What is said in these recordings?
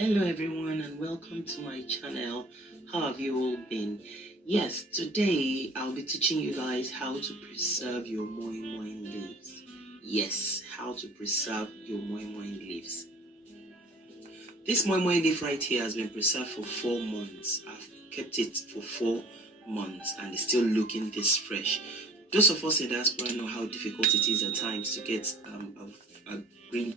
Hello everyone and welcome to my channel. How have you all been? Yes, today I'll be teaching you guys how to preserve your moi moi leaves. Yes, how to preserve your moi moi leaves. This moi moi leaf right here has been preserved for 4 months. I've kept it for 4 months and it's still looking this fresh. Those of us in diaspora know how difficult it is at times to get a green.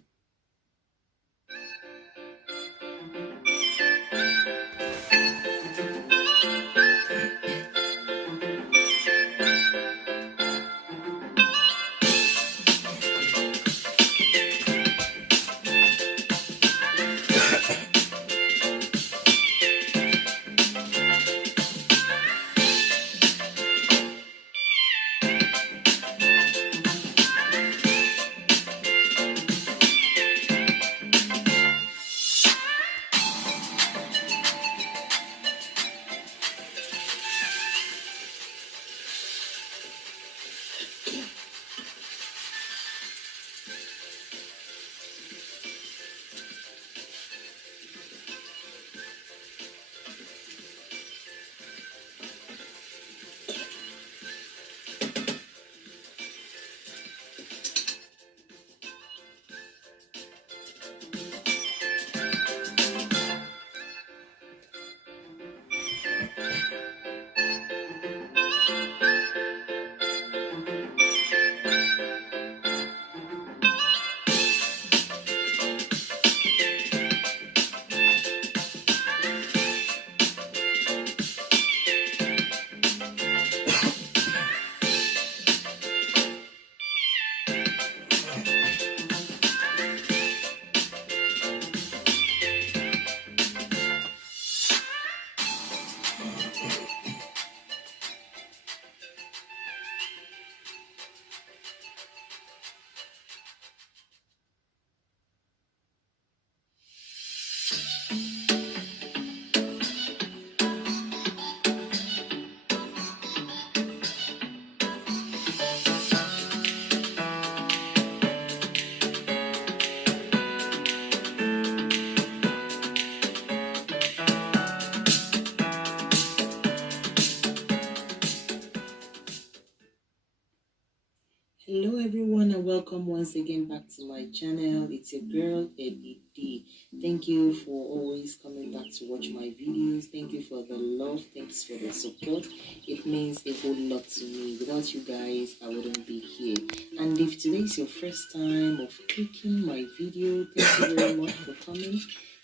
Hello everyone and welcome once again back to my channel. It's your girl Eddie D. Thank you for always coming back to watch my videos. Thank you for the love. Thanks for the support. It means a whole lot to me. Without you guys, I wouldn't be here. And if today is your first time of clicking my video, thank you very much for coming.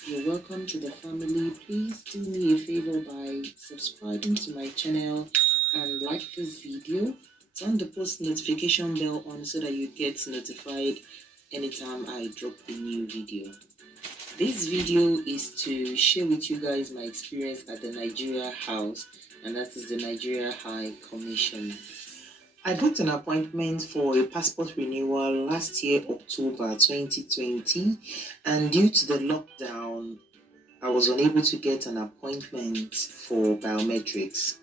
You're welcome to the family. Please do me a favor by subscribing to my channel and like this video. Turn the post notification bell on so that you get notified anytime I drop a new video. This video is to share with you guys my experience at the Nigeria House, and that is the Nigeria High Commission. I booked an appointment for a passport renewal last year, October 2020, and due to the lockdown, I was unable to get an appointment for biometrics.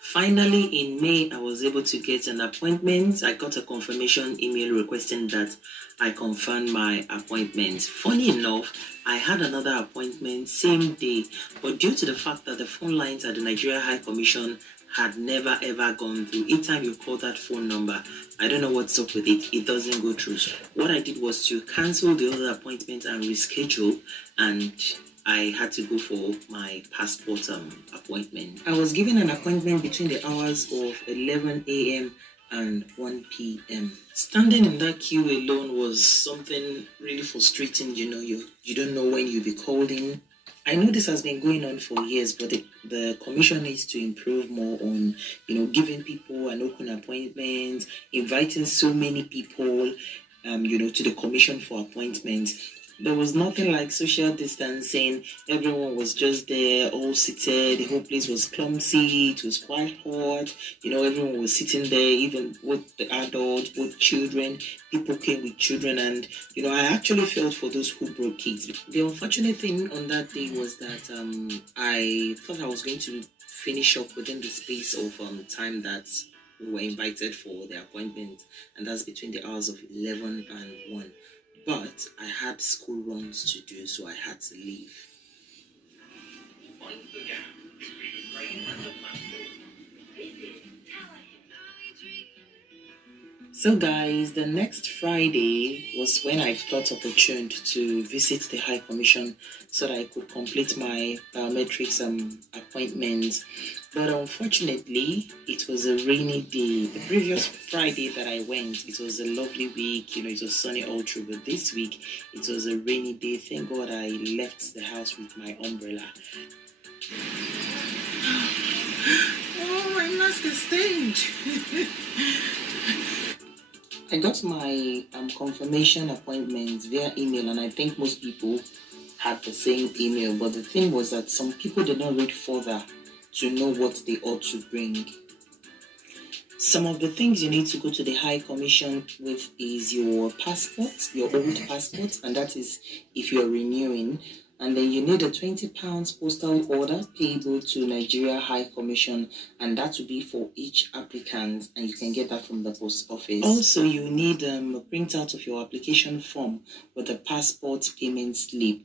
Finally, in May, I was able to get an appointment. I got a confirmation email requesting that I confirm my appointment. Funny enough, I had another appointment same day, but due to the fact that the phone lines at the Nigeria High Commission had never ever gone through, each time you call that phone number, I don't know what's up with it, it doesn't go through. What I did was to cancel the other appointment and reschedule, and I had to go for my passport appointment. I was given an appointment between the hours of 11 a.m. and 1 p.m. Standing in that queue alone was something really frustrating. You don't know when you'll be called in. I know this has been going on for years, but the commission needs to improve more on, giving people an open appointment, inviting so many people, to the commission for appointments. There was nothing like social distancing. Everyone was just there, all seated. The whole place was clumsy. It was quite hot. Everyone was sitting there, even with the adults, both children. People came with children, and I actually felt for those who brought kids. The unfortunate thing on that day was that I thought I was going to finish up within the space of time that we were invited for the appointment, and that's between the hours of 11 and 1. but I had school runs to do, so I had to leave. So guys, the next Friday was when I thought opportune to visit the High Commission so that I could complete my biometrics appointments. But unfortunately, it was a rainy day. The previous Friday that I went, it was a lovely week, it was sunny all through. But this week, it was a rainy day. Thank God I left the house with my umbrella. Oh, my mask is stained. I got my confirmation appointments via email, and I think most people had the same email. But the thing was that some people did not read further to know what they ought to bring. Some of the things you need to go to the High Commission with is your passport, your old passport, and that is if you're renewing. And then you need a £20 postal order payable to Nigeria High Commission, and that will be for each applicant, and you can get that from the post office. Also, you need a printout of your application form with a passport payment slip.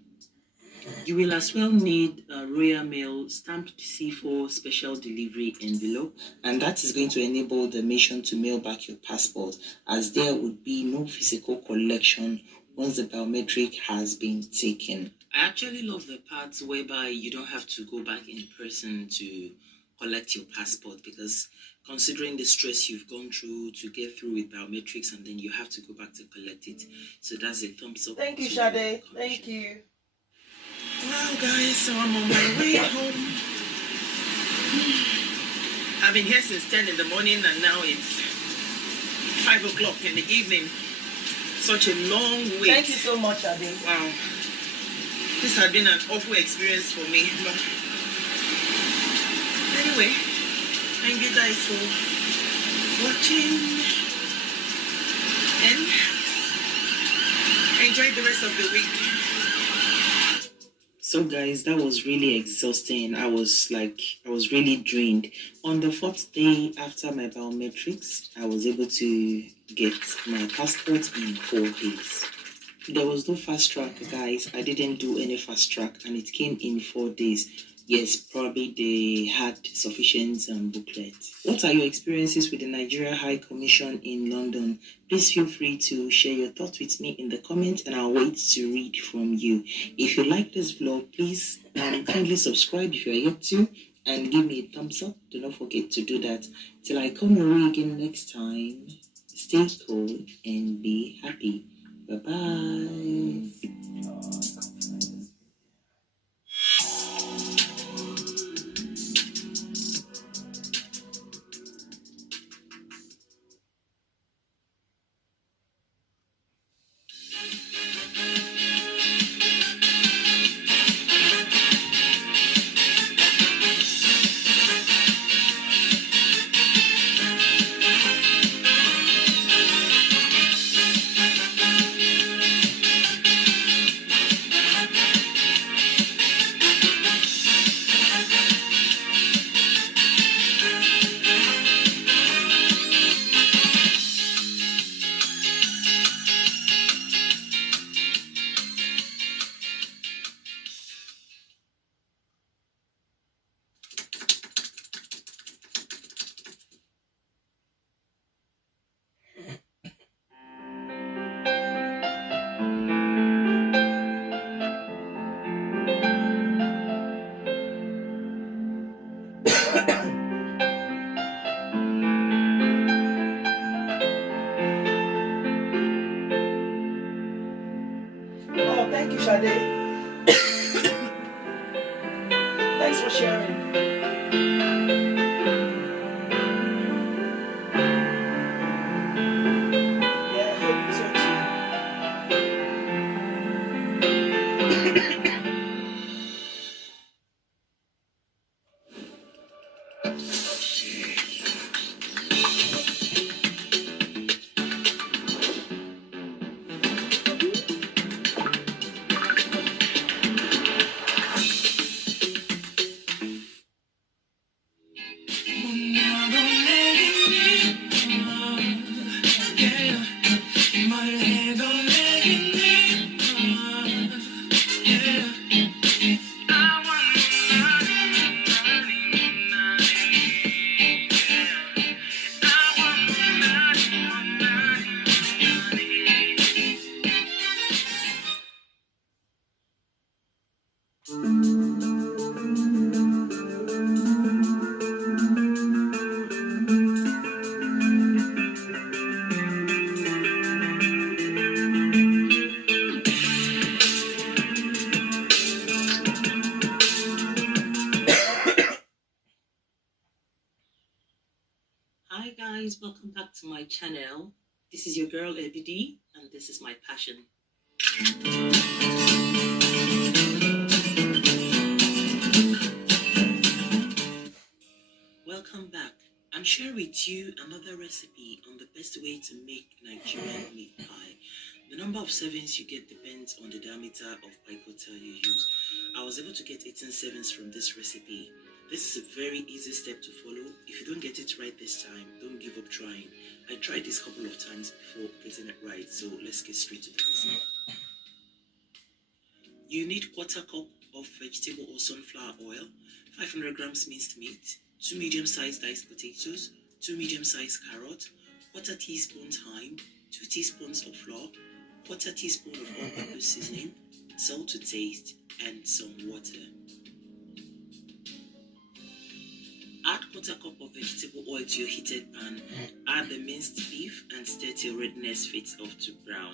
You will as well need a Royal Mail stamped C4 special delivery envelope, and that is going to enable the mission to mail back your passport, as there would be no physical collection once the biometric has been taken. I actually love the parts whereby you don't have to go back in person to collect your passport, because considering the stress you've gone through to get through with biometrics and then you have to go back to collect it. So that's a thumbs up. Thank you, Sade. Thank you. Wow, guys, so I'm on my way home. I've been here since 10 in the morning and now it's 5 o'clock in the evening. Such a long wait. Thank you so much, Sade. Wow. This had been an awful experience for me. But anyway, thank you guys for watching and enjoy the rest of the week. So guys, that was really exhausting. I was really drained. On the 4th day after my biometrics, I was able to get my passport in 4 days. There was no fast track, guys. I didn't do any fast track, and it came in 4 days. Yes, probably they had sufficient booklets. What are your experiences with the Nigeria High Commission in London? Please feel free to share your thoughts with me in the comments, and I'll wait to read from you. If you like this vlog, please kindly subscribe if you are yet to, and give me a thumbs up. Do not forget to do that. Till I come your way again next time, stay cool and be happy. Bye-bye. Oh, thank you, Sade. Thanks for sharing. Yeah, I hope so to my channel. This is your girl Eddie D, and this is my passion. Welcome back. I'm sharing with you another recipe on the best way to make Nigerian meat pie. The number of servings you get depends on the diameter of pie cutter you use. I was able to get 18 servings from this recipe. This is a very easy step to follow. If you don't get it right this time, don't give up trying. I tried this a couple of times before getting it right, so let's get straight to the recipe. You need 1/4 cup of vegetable or sunflower oil, 500 grams minced meat, 2 medium-sized diced potatoes, 2 medium-sized carrots, 1/4 teaspoon thyme, 2 teaspoons of flour, 1/4 teaspoon of all-purpose seasoning, salt to taste, and some water. Add 1/4 cup of vegetable oil to your heated pan. Add the minced beef and stir till redness fades off to brown.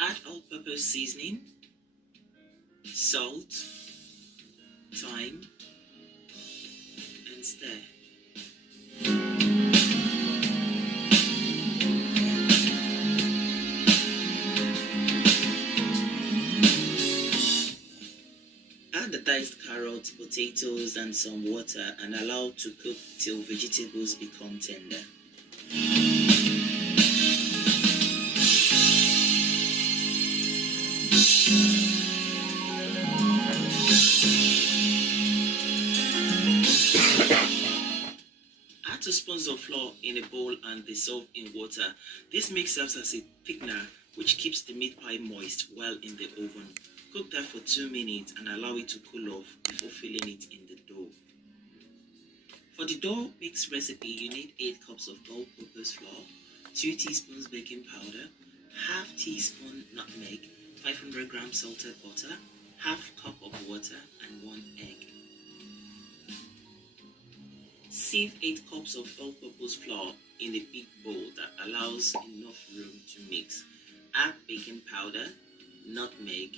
Add all-purpose seasoning, salt, thyme, and stir. Add the diced carrots, potatoes, and some water and allow to cook till vegetables become tender. Add 2 spoons of flour in a bowl and dissolve in water. This mix serves as a thickener which keeps the meat pie moist while in the oven. Cook that for 2 minutes and allow it to cool off before filling it in the dough. For the dough mix recipe, you need 8 cups of all-purpose flour, 2 teaspoons baking powder, half teaspoon nutmeg, 500 grams salted butter, half cup of water, and 1 egg. Sieve 8 cups of all-purpose flour in a big bowl that allows enough room to mix. Add baking powder, nutmeg,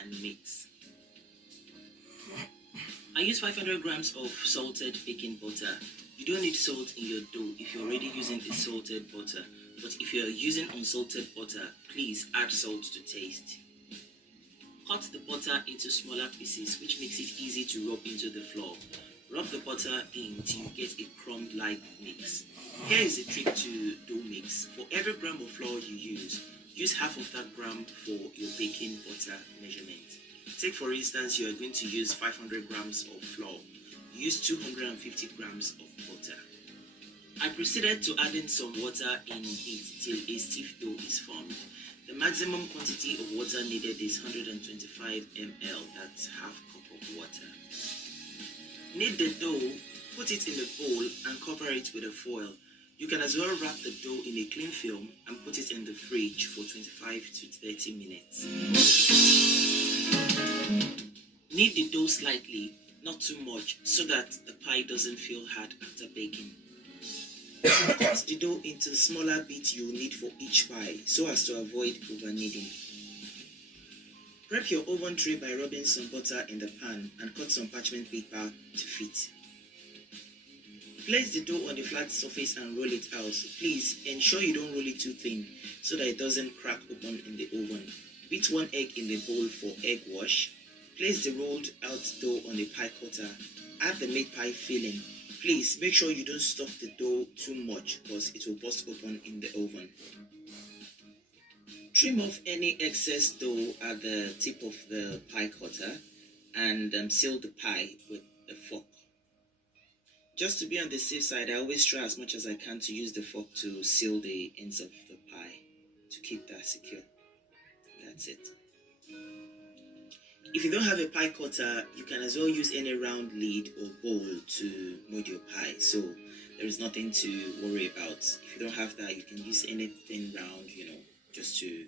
and mix. I use 500 grams of salted baking butter. You don't need salt in your dough if you're already using the salted butter, but if you're using unsalted butter, please add salt to taste. Cut the butter into smaller pieces, which makes it easy to rub into the flour. Rub the butter in till you get a crumb-like mix. Here is a trick to dough mix. For every gram of flour you use half of that gram for your baking butter measurement. Take for instance, you are going to use 500 grams of flour. Use 250 grams of butter. I proceeded to adding some water in it till a stiff dough is formed. The maximum quantity of water needed is 125 ml, that's half cup of water. Knead the dough, put it in a bowl and cover it with a foil. You can as well wrap the dough in a cling film and put it in the fridge for 25 to 30 minutes. Knead the dough slightly, not too much, so that the pie doesn't feel hard after baking. Cut the dough into smaller bits you'll need for each pie, so as to avoid over-kneading. Prep your oven tray by rubbing some butter in the pan and cut some parchment paper to fit. Place the dough on the flat surface and roll it out. Please ensure you don't roll it too thin so that it doesn't crack open in the oven. Beat 1 egg in the bowl for egg wash. Place the rolled out dough on the pie cutter. Add the made pie filling. Please make sure you don't stuff the dough too much because it will burst open in the oven. Trim off any excess dough at the tip of the pie cutter and seal the pie with a fork. Just to be on the safe side, I always try as much as I can to use the fork to seal the ends of the pie to keep that secure. That's it. If you don't have a pie cutter, you can as well use any round lid or bowl to mold your pie, so there is nothing to worry about. If you don't have that, you can use anything round, just to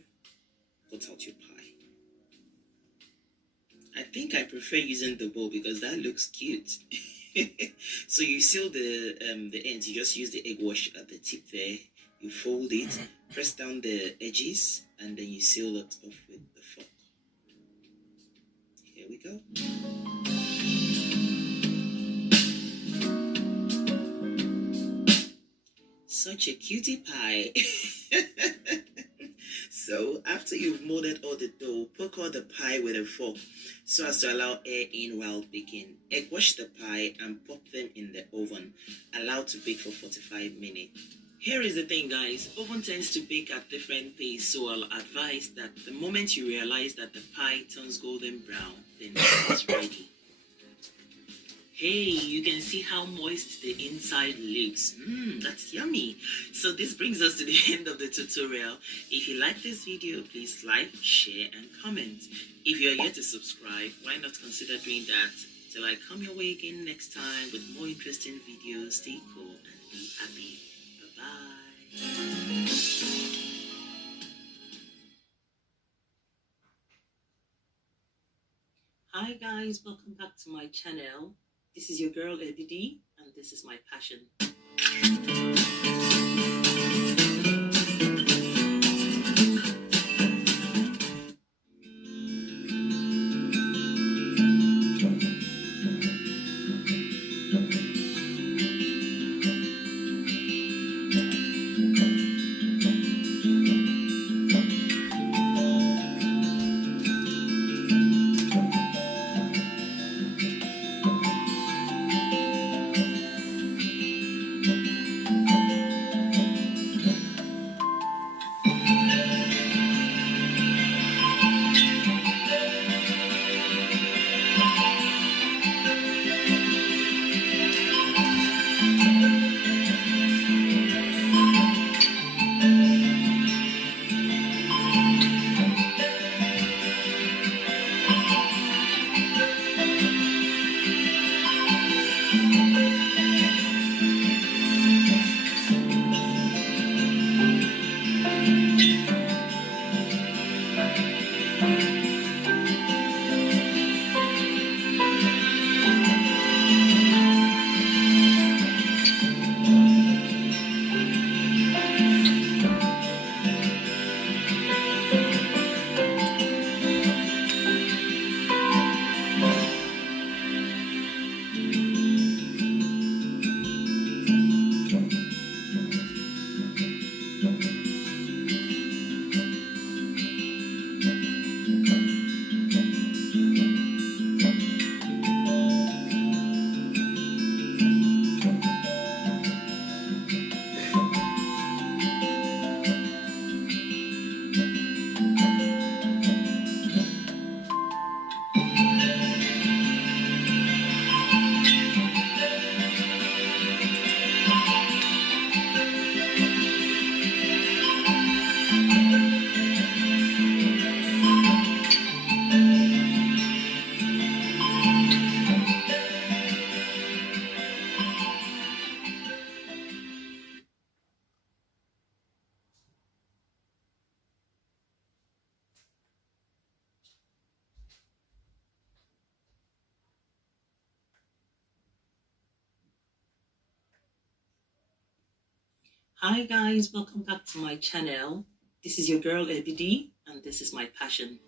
cut out your pie. I think I prefer using the bowl because that looks cute. So you seal the ends. You just use the egg wash at the tip there. You fold it, press down the edges, and then you seal it off with the fork. Here we go. Such a cutie pie. So after you've molded all the dough, poke out the pie with a fork so as to allow air in while baking. Egg wash the pie and pop them in the oven. Allow to bake for 45 minutes. Here is the thing, guys. Oven tends to bake at different pace, so I'll advise that the moment you realize that the pie turns golden brown, then it's ready. Hey, you can see how moist the inside looks. That's yummy. So this brings us to the end of the tutorial. If you like this video, please like, share, and comment. If you are yet to subscribe, why not consider doing that? Till I come your way again next time with more interesting videos. Stay cool and be happy. Bye-bye. Hi guys, welcome back to my channel. This is your girl Eddie D, and this is my passion. Hi guys, welcome back to my channel. This is your girl Eddie D, and this is my passion.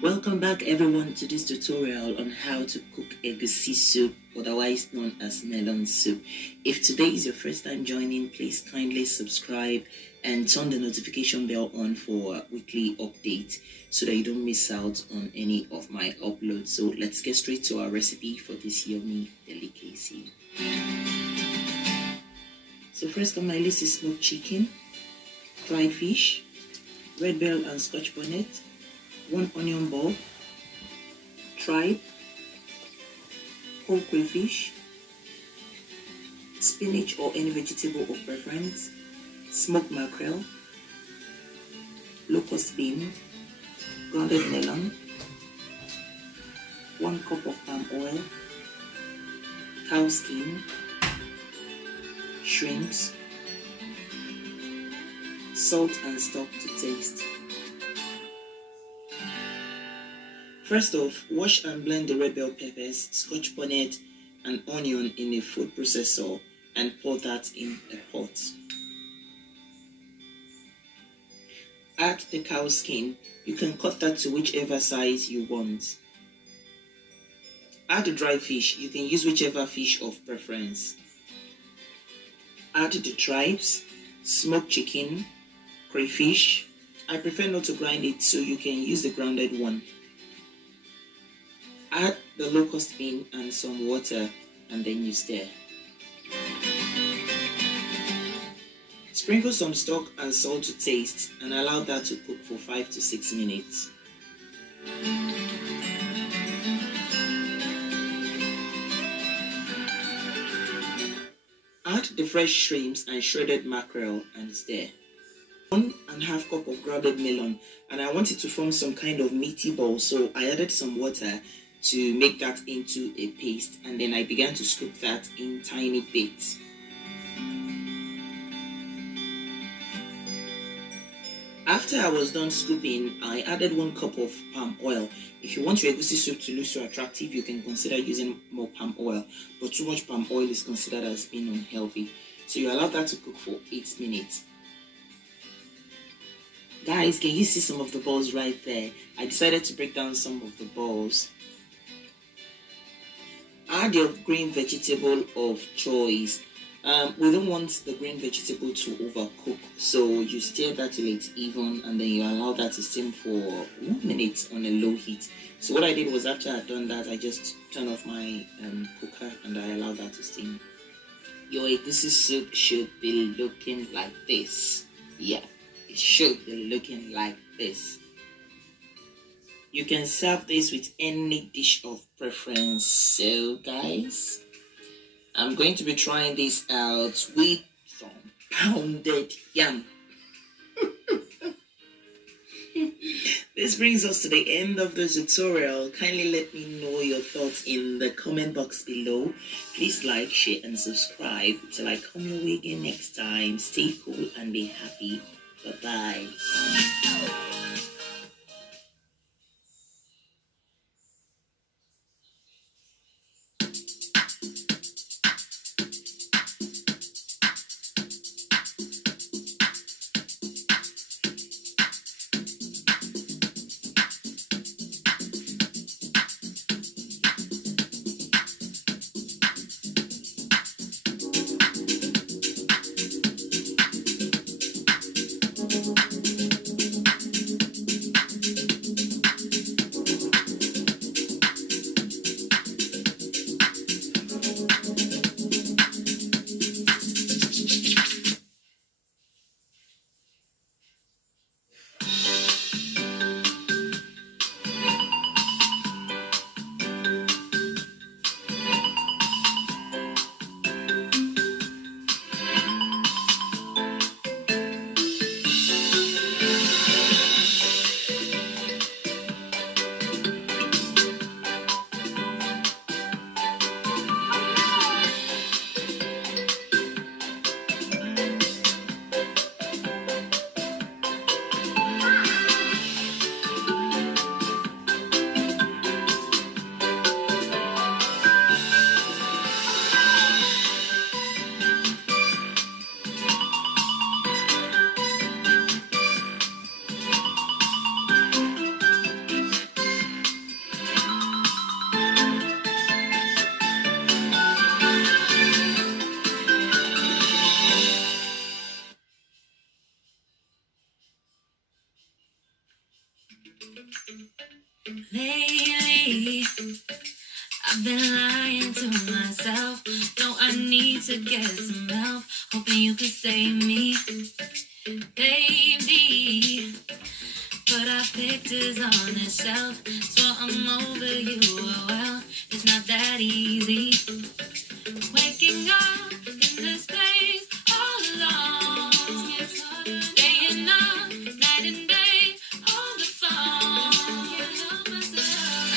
Welcome back everyone to this tutorial on how to cook egusi soup, otherwise known as melon soup. If today is your first time joining, please kindly subscribe and turn the notification bell on for weekly updates so that you don't miss out on any of my uploads. So let's get straight to our recipe for this yummy delicacy. So first on my list is smoked chicken, fried fish, red bell and scotch bonnet, 1 onion bulb, tripe, whole crayfish, spinach or any vegetable of preference, smoked mackerel, locust bean, grounded melon, 1 cup of palm oil, cow skin, shrimps, salt and stock to taste. First off, wash and blend the red bell peppers, scotch bonnet, an onion in a food processor and pour that in a pot. Add the cow skin. You can cut that to whichever size you want. Add the dry fish. You can use whichever fish of preference. Add the tripes, smoked chicken, crayfish. I prefer not to grind it, so you can use the grounded one. Add the locust bean and some water, and then you stir. Sprinkle some stock and salt to taste and allow that to cook for 5 to 6 minutes. Add the fresh shrimps and shredded mackerel and stir. 1.5 cup of grounded melon, and I want it to form some kind of meaty ball, so I added some water to make that into a paste, and then I began to scoop that in tiny bits. After I was done scooping, I added 1 cup of palm oil. If you want your egusi soup to look so attractive, you can consider using more palm oil, but too much palm oil is considered as being unhealthy. So you allow that to cook for 8 minutes. Guys, can you see some of the balls right there? I decided to break down some of the balls. Add your green vegetable of choice. We don't want the green vegetable to overcook, so you stir that till it's even, and then you allow that to steam for 1 minute on a low heat. So what I did was, after I'd done that, I just turned off my cooker and I allowed that to steam. Your egusi soup should be looking like this. Yeah, it should be looking like this. You can serve this with any dish of preference. So guys, I'm going to be trying this out with some pounded yam. This brings us to the end of the tutorial. Kindly let me know your thoughts in the comment box below. Please like, share and subscribe. Till I come your way again next time. Stay cool and be happy. Bye-bye. Lately, I've been lying to myself. No, I need to get some help. Hoping you could save me, baby. Put our pictures on the shelf. Swore I'm over you. Well, it's not that easy. Waking up in this place all alone. Staying up night and day on the phone.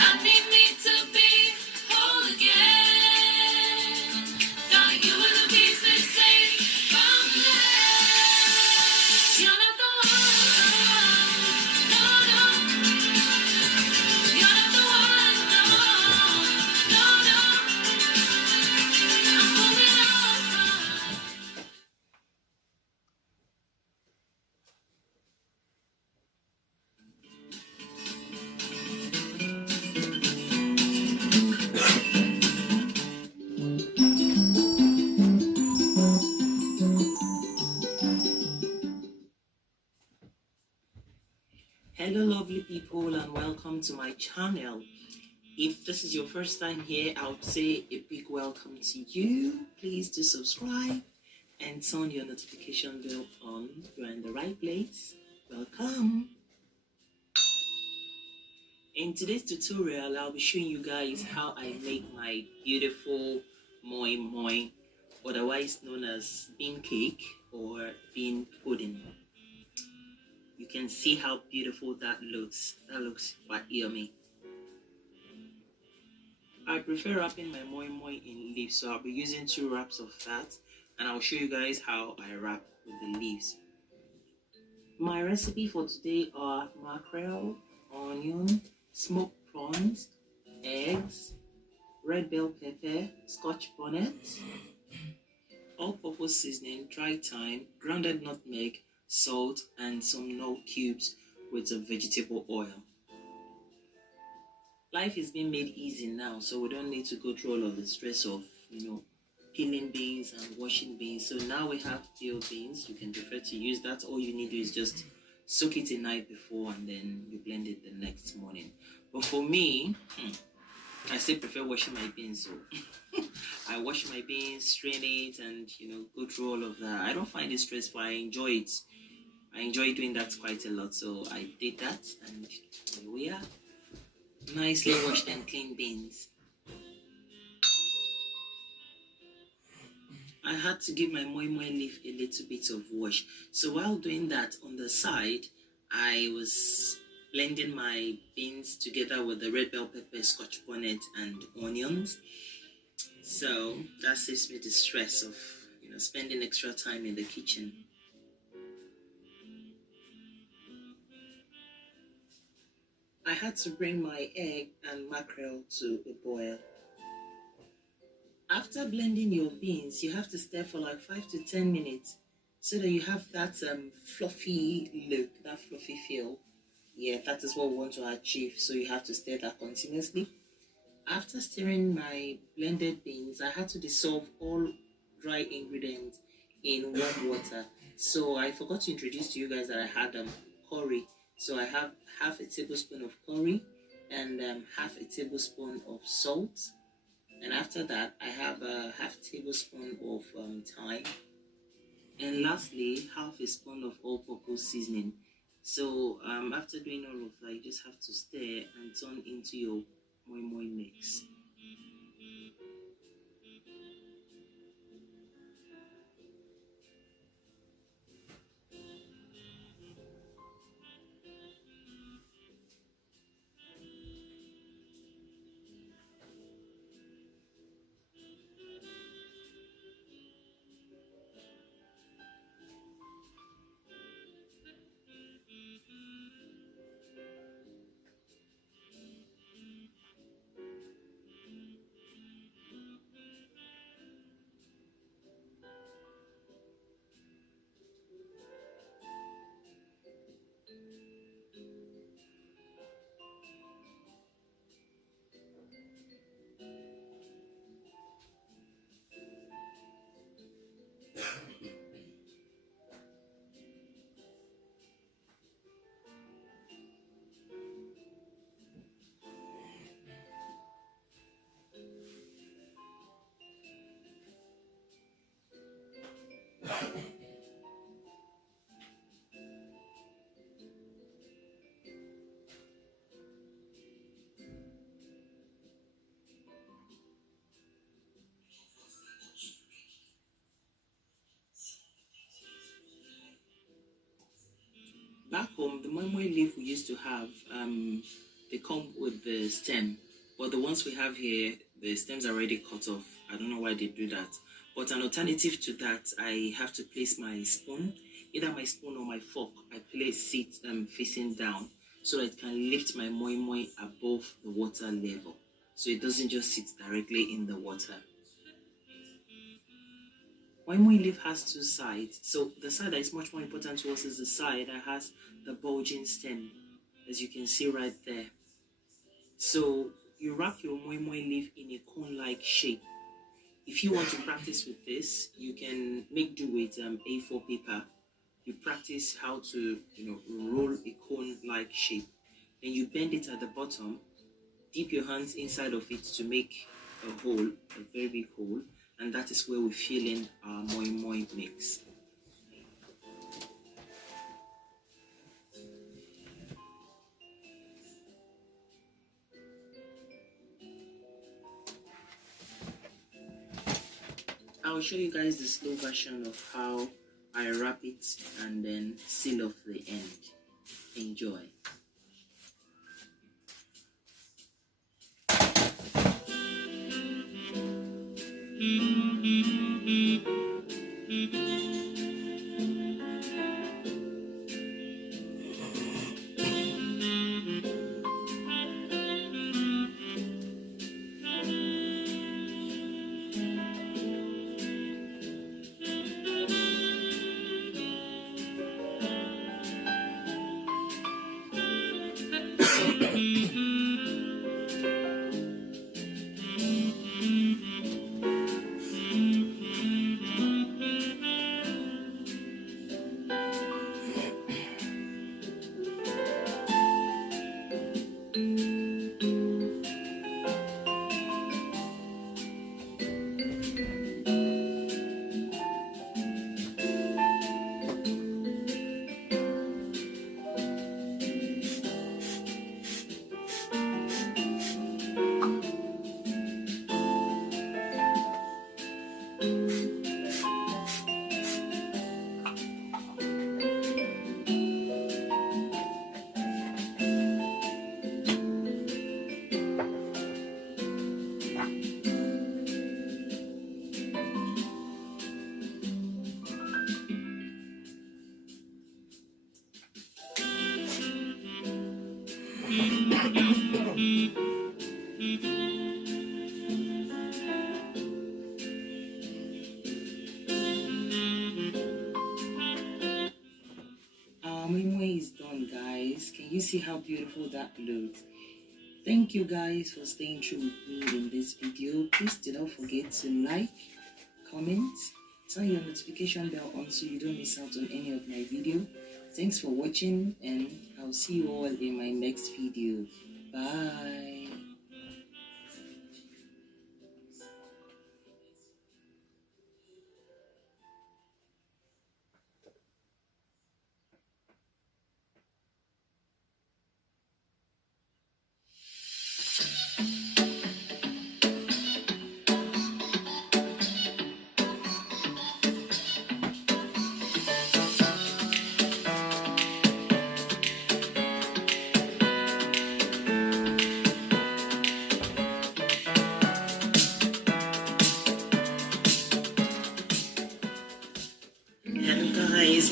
I need me to be whole again. Thought you were the piece that saved from there. Hello lovely people and welcome to my channel. If this is your first time here, I would say a big welcome to you. Please do subscribe and turn your notification bell on. You're in the right place. Welcome. In today's tutorial, I'll be showing you guys how I make my beautiful moi moi, otherwise known as bean cake or bean pudding. You can see how beautiful that looks. That looks quite yummy. I prefer wrapping my moi moi in leaves, so I'll be using 2 wraps of that, and I'll show you guys how I wrap with the leaves. My recipe for today are mackerel, onion, smoked prawns, eggs, red bell pepper, scotch bonnet, all-purpose seasoning, dry thyme, grounded nutmeg, salt, and some nut cubes with some vegetable oil. Life is being made easy now, so we don't need to go through all of the stress of, peeling beans and washing beans. So now we have peeled beans. You can prefer to use that. All you need to do is just soak it a night before and then you blend it the next morning. But for me, I still prefer washing my beans. So I wash my beans, strain it, and go through all of that. I don't find it stressful. I enjoy it. I enjoy doing that quite a lot. So I did that, and here we are. Nicely washed and clean beans. I had to give my moi moi leaf a little bit of wash. So while doing that, on the side, I was blending my beans together with the red bell pepper, scotch bonnet, and onions. So that saves me the stress of spending extra time in the kitchen. I had to bring my egg and mackerel to a boil. After blending your beans, you have to stir for like 5 to 10 minutes so that you have that fluffy look, that fluffy feel. Yeah, that is what we want to achieve. So you have to stir that continuously. After stirring my blended beans, I had to dissolve all dry ingredients in warm water. So I forgot to introduce to you guys that I had curry. So I have half a tablespoon of curry and half a tablespoon of salt. And after that, I have a half tablespoon of thyme. And lastly, half a spoon of all-purpose seasoning. So after doing all of that, you just have to stir and turn into your moi moi mix. Back home, the moi moi leaf we used to have, they come with the stem. But the ones we have here, the stems are already cut off. I don't know why they do that. But an alternative to that, I have to place my spoon, either my spoon or my fork. I place it facing down so that it can lift my moi moi above the water level. So it doesn't just sit directly in the water. Moi moi leaf has 2 sides. So the side that is much more important to us is the side that has the bulging stem, as you can see right there. So you wrap your moi moi leaf in a cone-like shape. If you want to practice with this, you can make do with A4 paper you practice how to, roll a cone-like shape. Then you bend it at the bottom, dip your hands inside of it to make a hole, a very big hole, and that is where we fill in our moi moi mix. I'll show you guys the slow version of how I wrap it and then seal off the end. Enjoy. Moi is done, guys. Can you see how beautiful that looks? Thank you guys for staying true with me in this video. Please do not forget to like, comment, turn your notification bell on so you don't miss out on any of my video. Thanks for watching, and I'll see you all in my next video. Bye.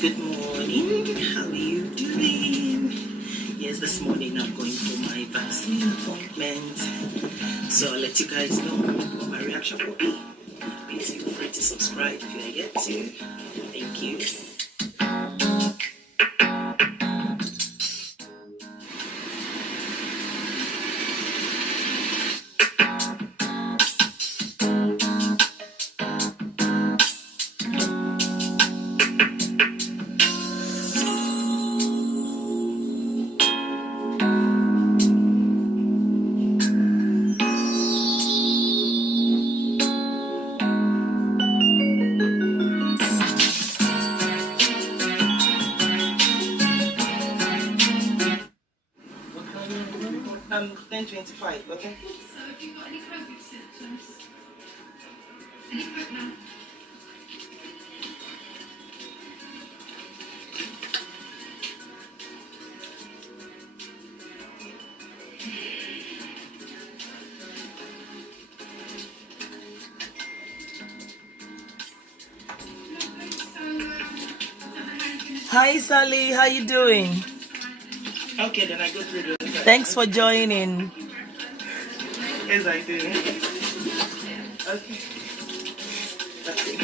Good morning, how are you doing? Yes, this morning I'm going for my vaccine appointment, so I'll let you guys know what my reaction will be. Please feel free to subscribe if you are yet to. Thank you. I'm 10:25, okay? So have you got any COVID symptoms? Any pregnant? Hi Sally, how you doing? Okay, then I go through the... Thanks for joining. Yes, I do. Okay. That's it.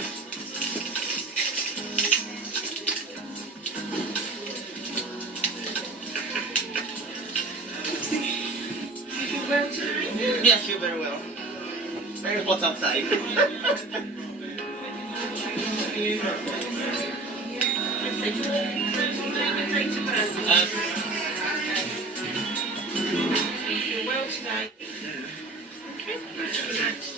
Yeah, I feel very well. Very hot outside. You're well tonight. Okay, relaxed.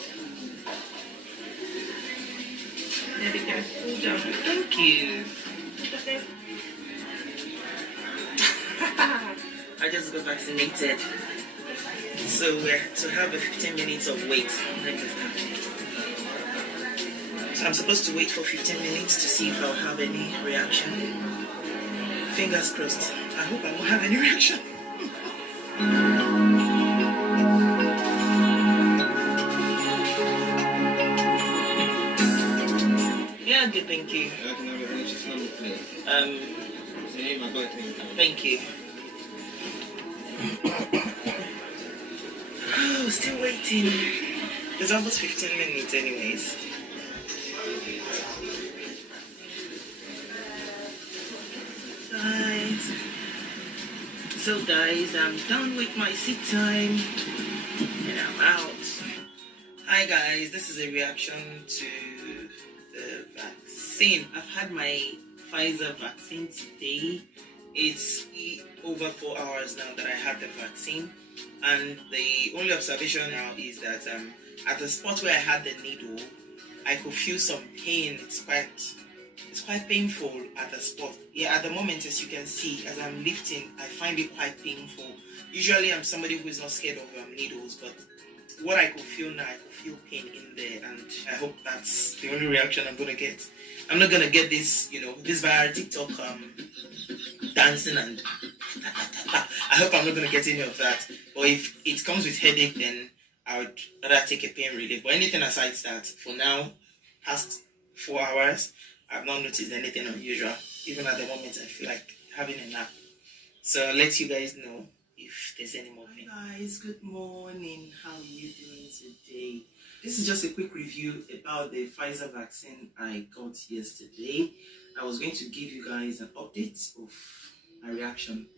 There we go. Cool down. Thank you. Okay. I just got vaccinated. So we're to have a 15 minutes of wait. So I'm supposed to wait for 15 minutes to see if I'll have any reaction. Fingers crossed. I hope I won't have any reaction. Yeah, good, thank you. Thank you. Oh, still waiting. It's almost 15 minutes anyways. Guys, I'm done with my seat time and I'm out. Hi guys, this is a reaction to the vaccine. I've had my Pfizer vaccine today. It's over 4 hours now that I had the vaccine, and the only observation now is that at the spot where I had the needle, I could feel some pain. It's quite painful at the spot. Yeah, at the moment, as you can see, as I'm lifting, I find it quite painful. Usually I'm somebody who is not scared of needles, but what I could feel now, I could feel pain in there, and I hope that's the only reaction I'm gonna get. I'm not gonna get this, this via TikTok dancing and I hope I'm not gonna get any of that. Or if it comes with headache, then I would rather take a pain relief. But anything aside that, for now, past 4 hours, I've not noticed anything unusual. Even at the moment, I feel like having a nap. So I'll let you guys know if there's any more thing. Hi guys, good morning. How are you doing today? This is just a quick review about the Pfizer vaccine I got yesterday. I was going to give you guys an update of my reaction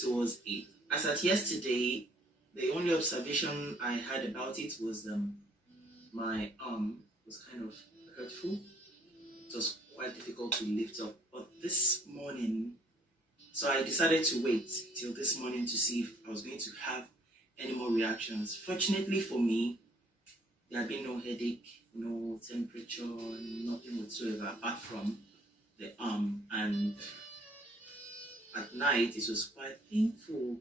towards it. As at yesterday, the only observation I had about it was my arm was kind of hurtful. It was quite difficult to lift up. But this morning, so I decided to wait till this morning to see if I was going to have any more reactions. Fortunately for me, there had been no headache, no temperature, nothing whatsoever apart from the arm. And at night, it was quite painful.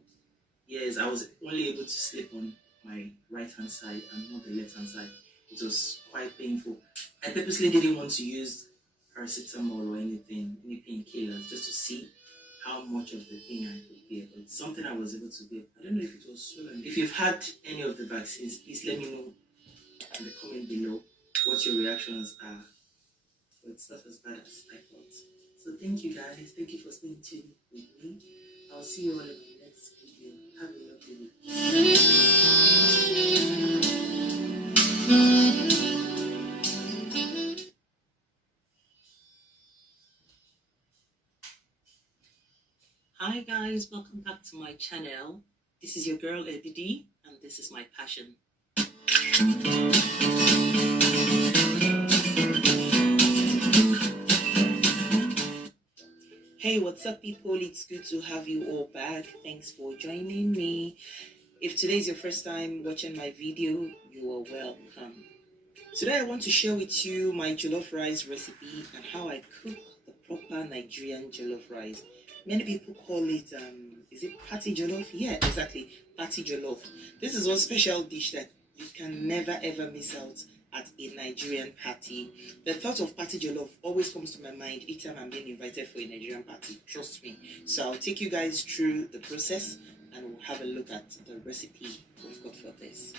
Yes, I was only able to sleep on my right hand side and not the left hand side. It was quite painful. I purposely didn't want to use paracetamol or anything, any painkillers, just to see how much of the pain I could bear. But it's something I was able to bear. I don't know if it was swollen. If you've had any of the vaccines, please let me know in the comment below what your reactions are. But it's not as bad as I thought. So thank you guys. Thank you for spending time with me. I'll see you all in my next video. Have a lovely week. Hi guys, welcome back to my channel. This is your girl Eddie D, and this is my passion. Hey, what's up people? It's good to have you all back. Thanks for joining me. If today is your first time watching my video, you are welcome. Today I want to share with you my jollof rice recipe and how I cook the proper Nigerian jollof rice. Many people call it, is it party jollof? Yeah, exactly, party jollof. This is one special dish that you can never ever miss out at a Nigerian party. The thought of party jollof always comes to my mind each time I'm being invited for a Nigerian party, trust me. So I'll take you guys through the process and we'll have a look at the recipe we've got for this.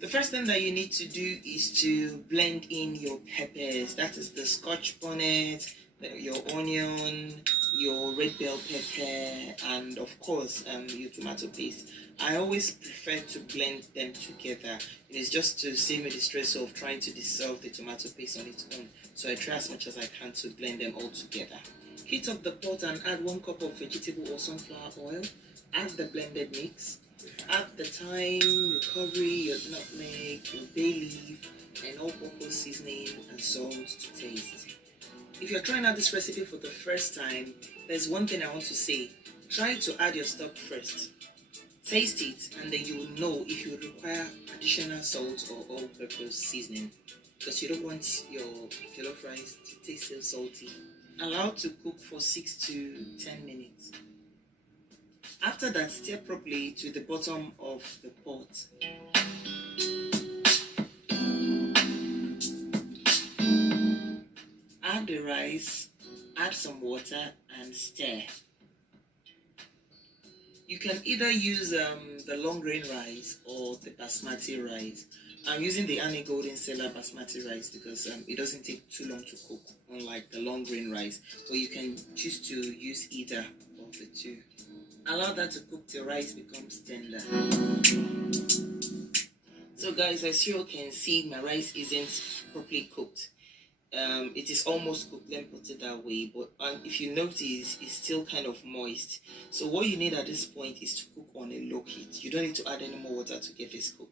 The first thing that you need to do is to blend in your peppers. That is the scotch bonnet, your onion, your red bell pepper, and of course your tomato paste. I always prefer to blend them together. It is just to save me the stress of trying to dissolve the tomato paste on its own. So I try as much as I can to blend them all together. Heat up the pot and add 1 cup of vegetable or sunflower oil. Add the blended mix. Add the thyme, your curry, your nutmeg, your bay leaf, and all-purpose seasoning and salt to taste. If you're trying out this recipe for the first time, there's one thing I want to say. Try to add your stock first. Taste it, and then you will know if you require additional salt or all-purpose seasoning, because you don't want your jollof rice to taste so salty. Allow to cook for 6 to 10 minutes. After that, stir properly to the bottom of the pot. Add the rice, add some water, and stir. You can either use the long grain rice or the basmati rice. I'm using the Annie Golden Seller basmati rice because it doesn't take too long to cook, unlike the long grain rice. But you can choose to use either of the two. Allow that to cook till rice becomes tender. So guys, as you can see, my rice isn't properly cooked. It is almost cooked, let me put it that way, but if you notice, it's still kind of moist. So what you need at this point is to cook on a low heat. You don't need to add any more water to get this cooked.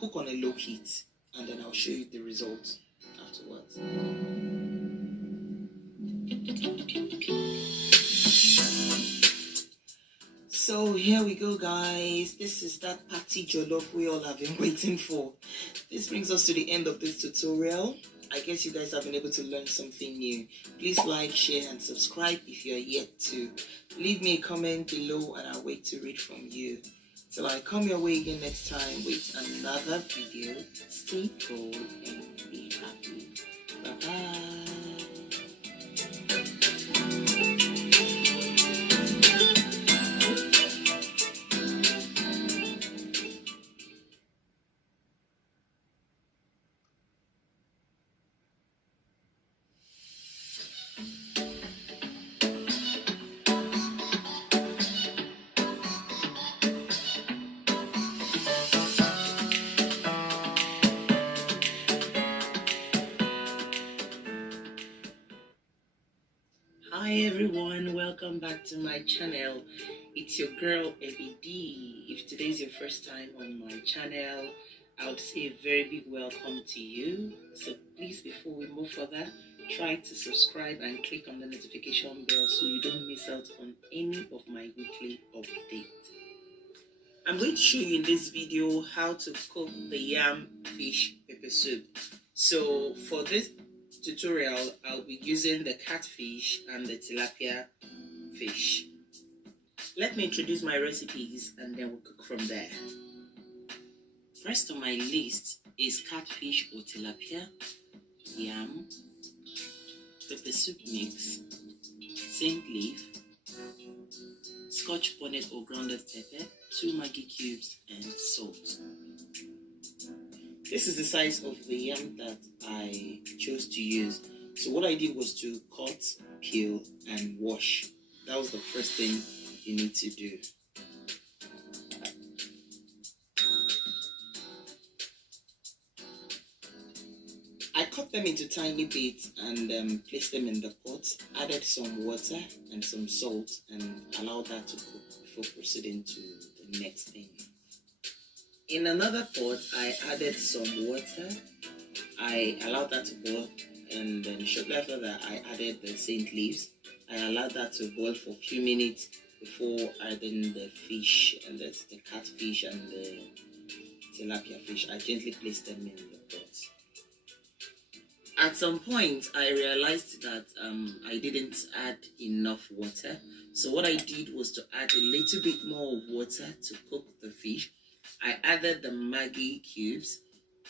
Cook on a low heat, and then I'll show you the result afterwards. So here we go, guys. This is that party jollof we all have been waiting for. This brings us to the end of this tutorial. I guess you guys have been able to learn something new. Please like, share, and subscribe if you are yet to. Leave me a comment below and I'll wait to read from you. Till I come your way again next time with another video. Stay cool and be happy. Bye-bye. Hi everyone, welcome back to my channel. It's your girl Abby D. If today is your first time on my channel, I would say a very big welcome to you. So please, before we move further, try to subscribe and click on the notification bell so you don't miss out on any of my weekly updates. I'm going to show you in this video how to cook the yam fish pepper soup. So for this tutorial, I'll be using the catfish and the tilapia fish. Let me introduce my recipes and then we'll cook from there. First on my list is catfish or tilapia, yam, pepper soup mix, saint leaf, scotch bonnet or grounded pepper, 2 Maggi cubes, and salt. This is the size of the yam that I chose to use. So what I did was to cut, peel, and wash. That was the first thing you need to do. I cut them into tiny bits and placed them in the pot, added some water and some salt, and allowed that to cook before proceeding to the next thing. In another pot, I added some water. I allowed that to boil, and then shortly after that, I added the saint leaves. I allowed that to boil for a few minutes before adding the fish, and that's the catfish and the tilapia fish. I gently placed them in the pot. At some point, I realized that I didn't add enough water. So what I did was to add a little bit more water to cook the fish. I added the Maggi cubes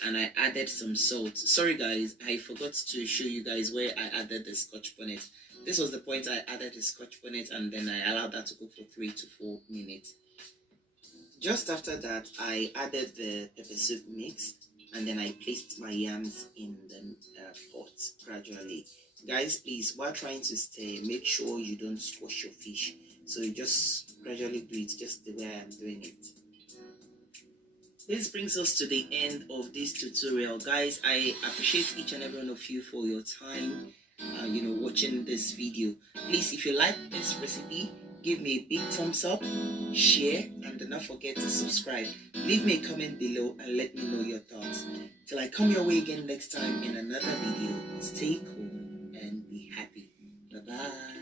and I added some salt. Sorry guys, I forgot to show you guys where I added the scotch bonnet. This was the point I added the scotch bonnet and then I allowed that to cook for 3 to 4 minutes. Just after that, I added the pepper soup mix and then I placed my yams in the pot gradually. Guys, please, while trying to stir, make sure you don't squash your fish. So you just gradually do it just the way I'm doing it. This brings us to the end of this tutorial, guys. I appreciate each and every one of you for your time, watching this video. Please, if you like this recipe, give me a big thumbs up, share, and do not forget to subscribe. Leave me a comment below and let me know your thoughts. Till I come your way again next time in another video, stay cool and be happy. Bye-bye.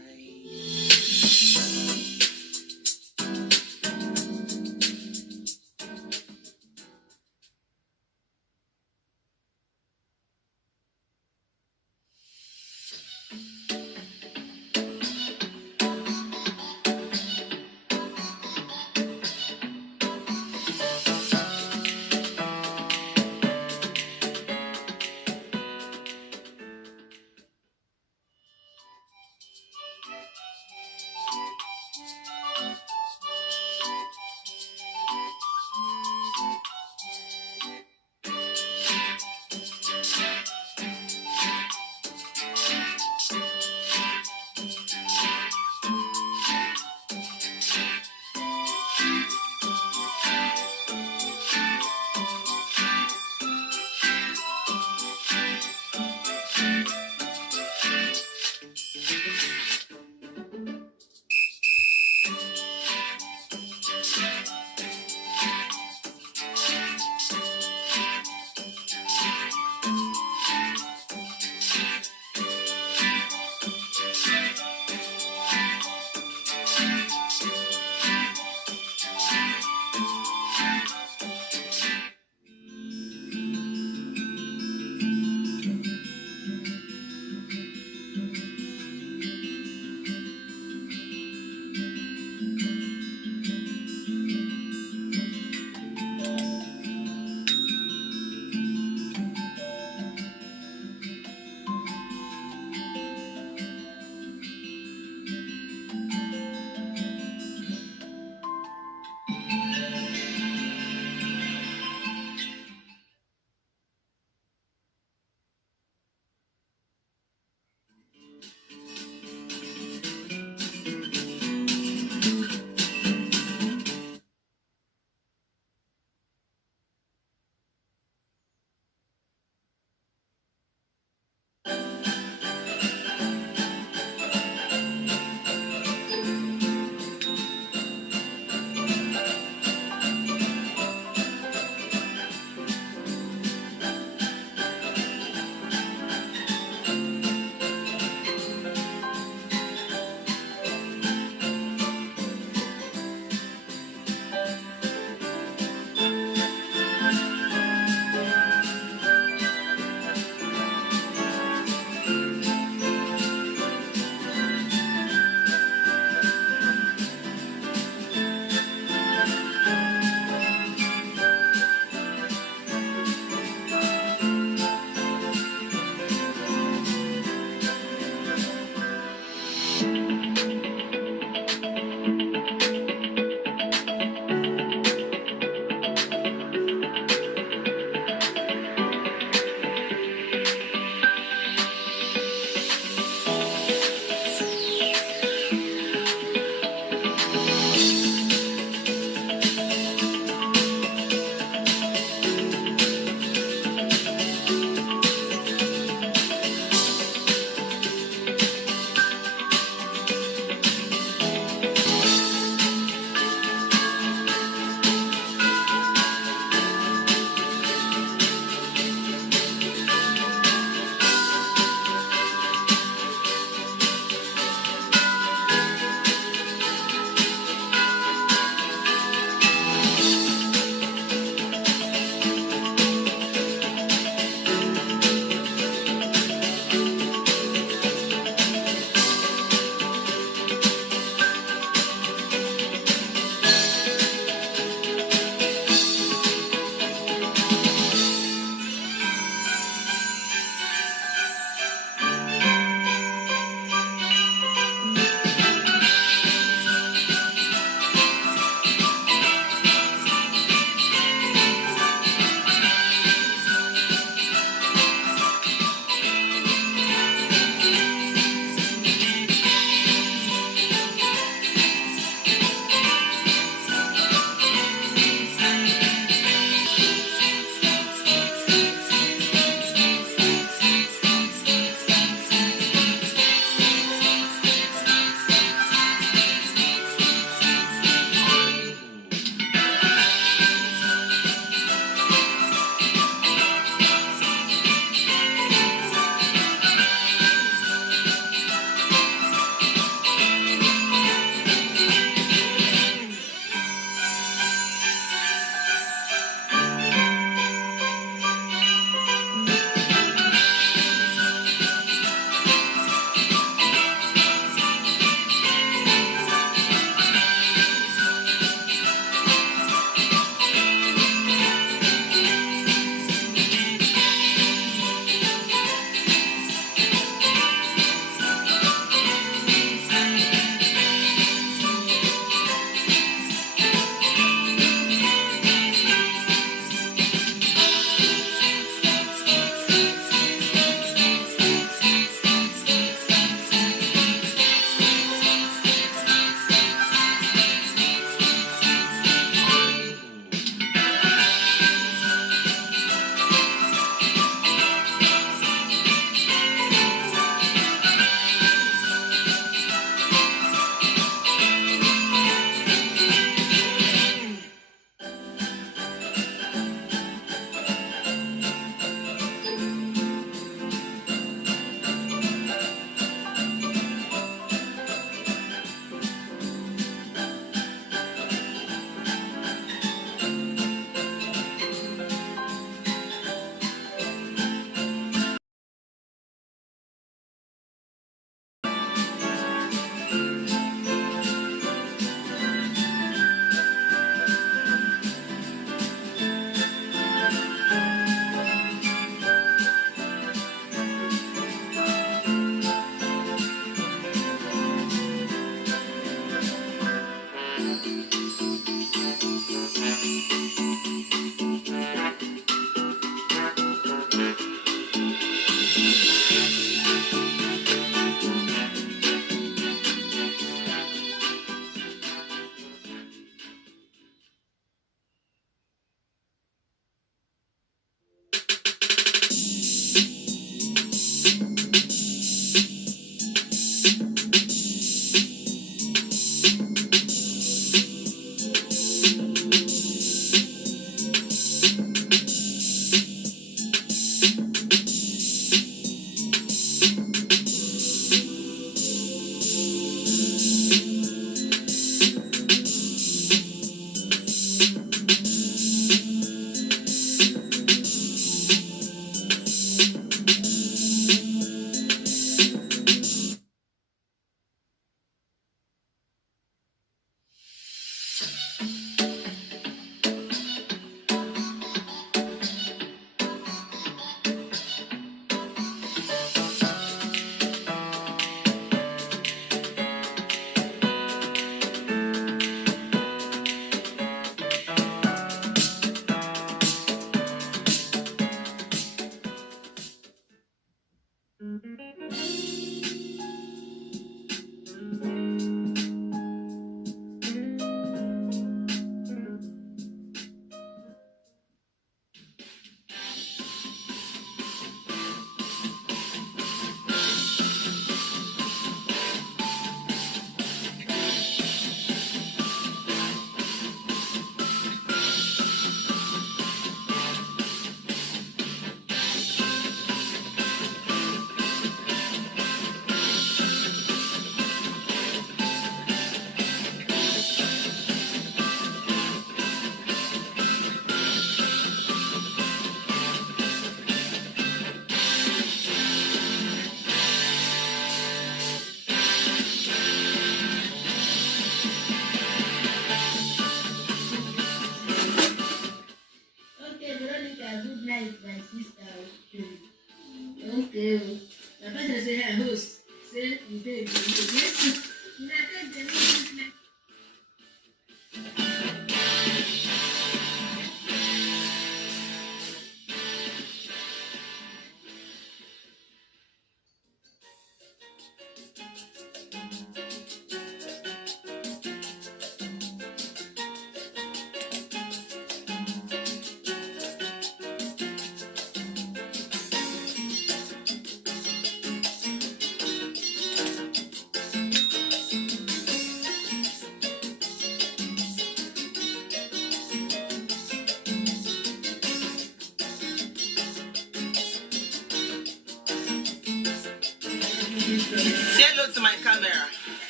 Say hello to my camera.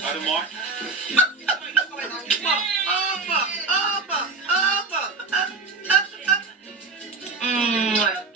Pardon moi? Oh my God.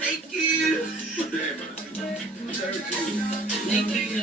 Thank you. Thank you.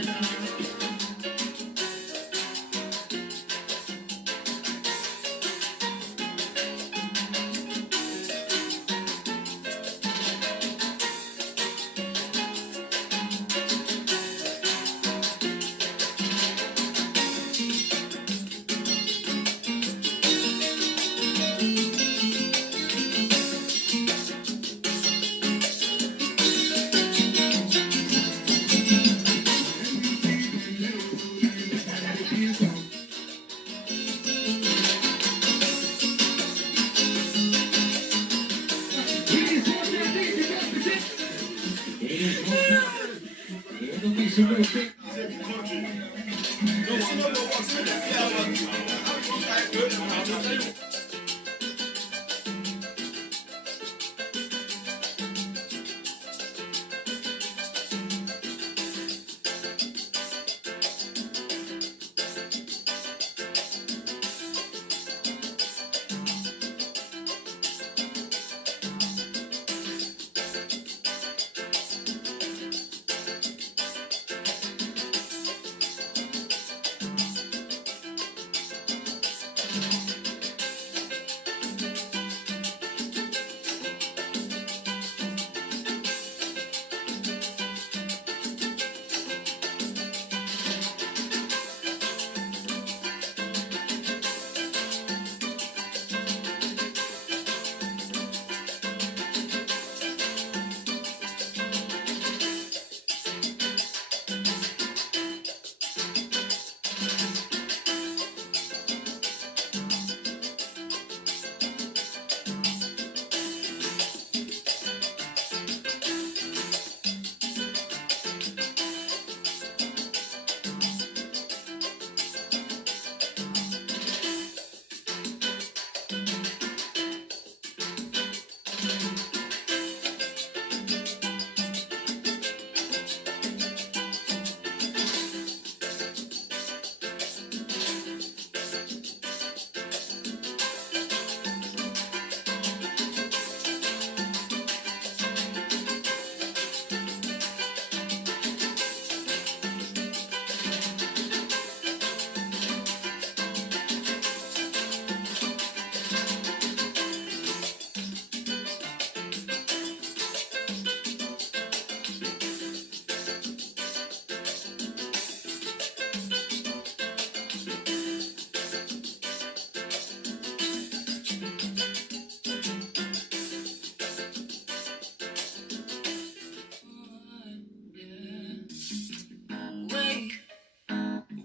Wait,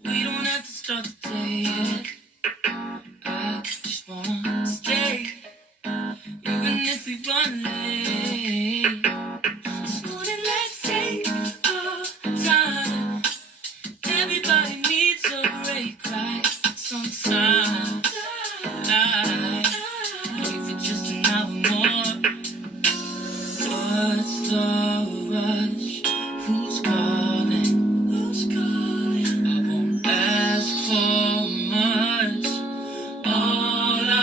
we don't have to start the day yet. I just wanna stay, even if we run late. This morning, let's take our time. Everybody needs a break, right? Sometimes wait for just an hour more. What's the rush? Who's calling? Who's calling? I won't ask for much. All I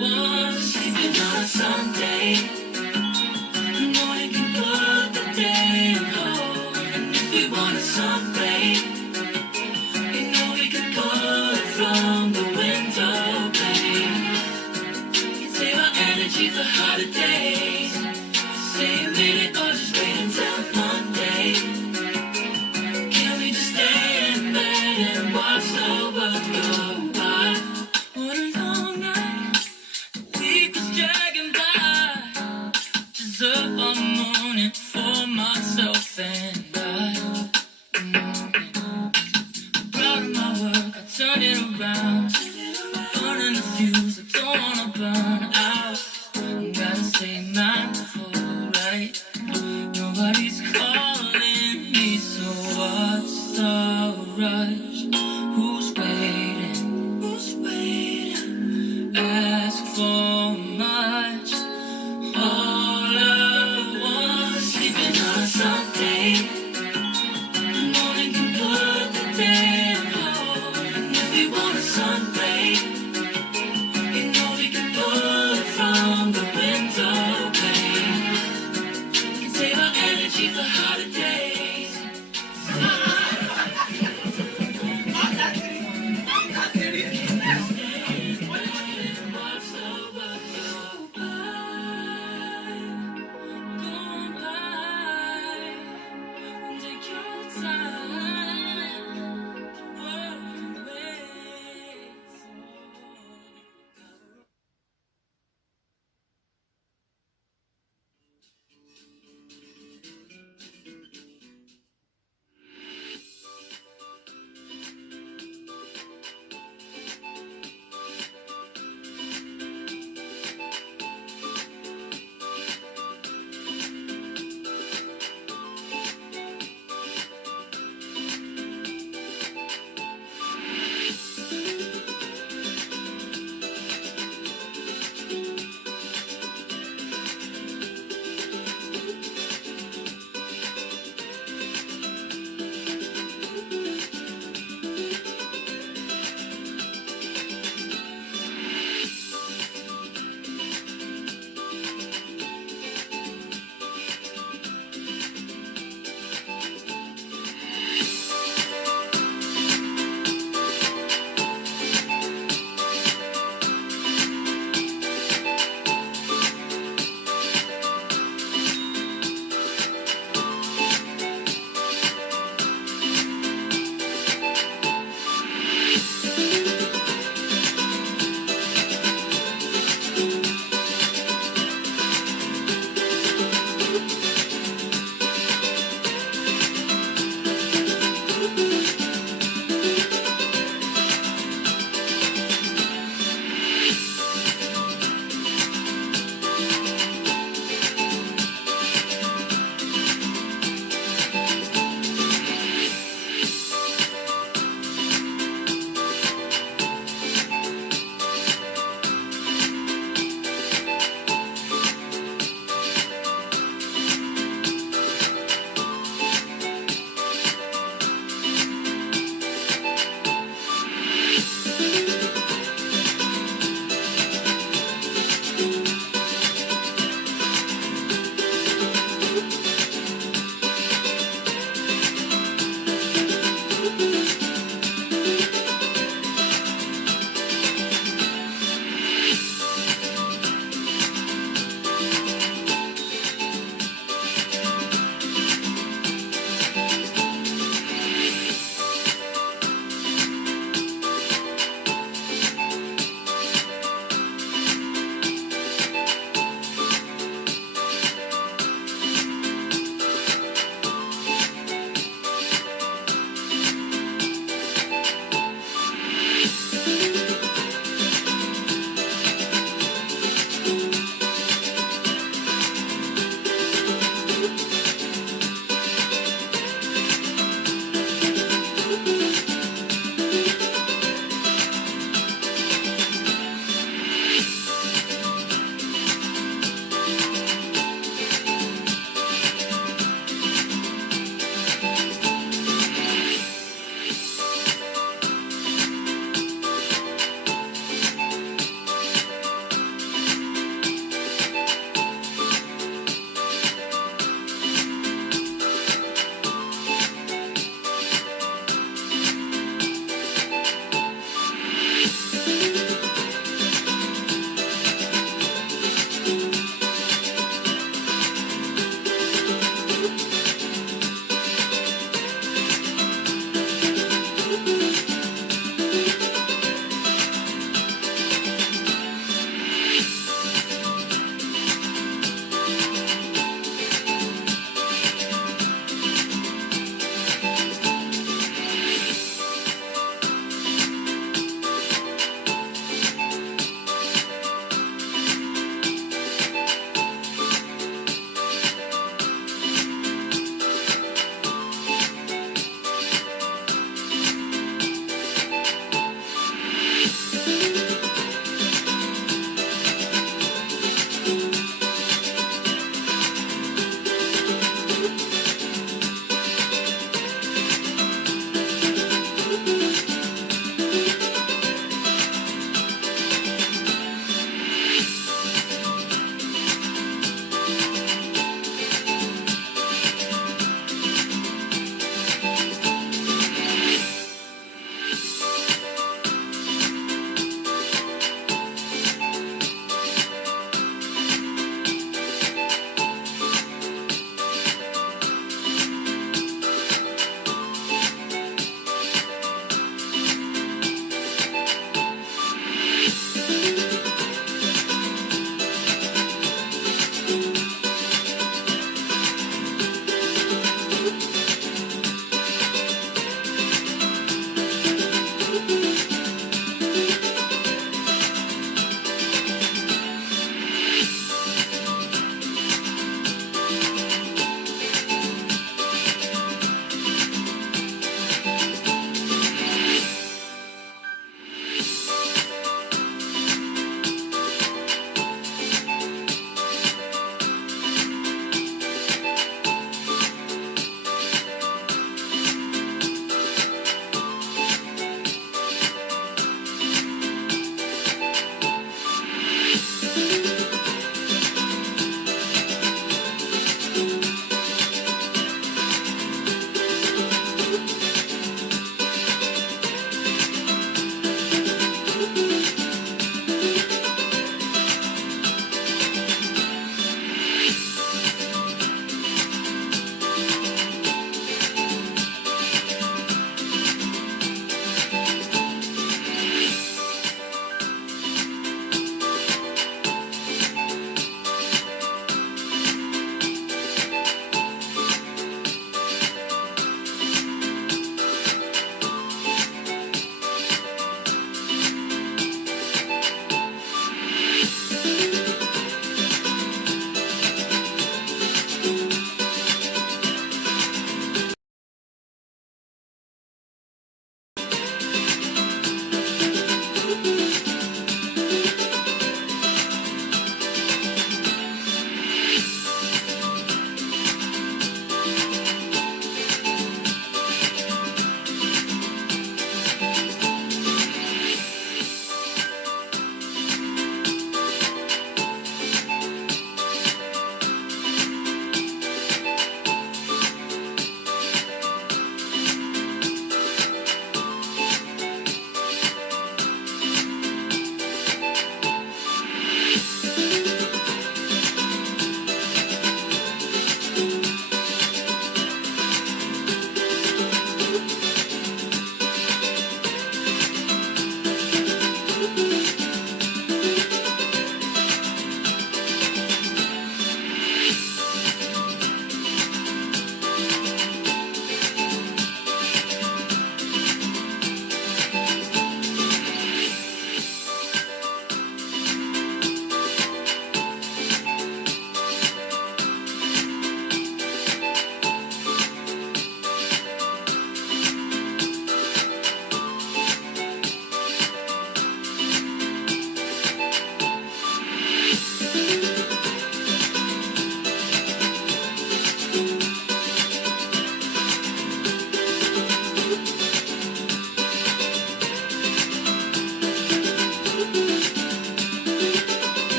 want is sleeping on a Sunday. The morning can put the day on hold. And if we want to celebrate, you know we can pull it from the window pane. Save our energy for hotter days. Stay a minute or just wait until rush? Who's waiting? Who's waiting? Ask for much. All at once, sleeping on a Sunday. Morning can put the day on hold. And if we want a sunray, you know we can pull it from the window pane. Can save our energy for hotter days. Watch the world go by, go by. Take your time, world waits.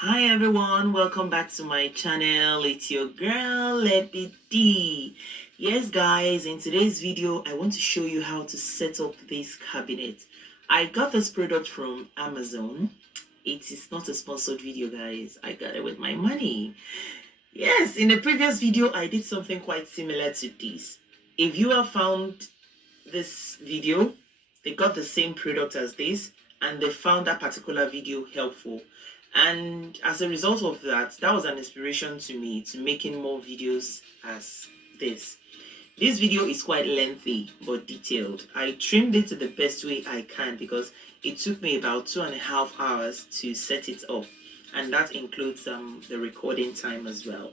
Hi everyone, welcome back to my channel. It's your girl Leppy D. Yes guys, in today's video I want to show you how to set up this cabinet. I got this product from Amazon. It is not a sponsored video guys, I got it with my money. Yes, in the previous video I did something quite similar to this. If you have found this video, they got the same product as this and they found that particular video helpful. And as a result of that, that was an inspiration to me to making more videos as this. This video is quite lengthy but detailed. I trimmed it to the best way I can because it took me about 2.5 hours to set it up. And that includes the recording time as well.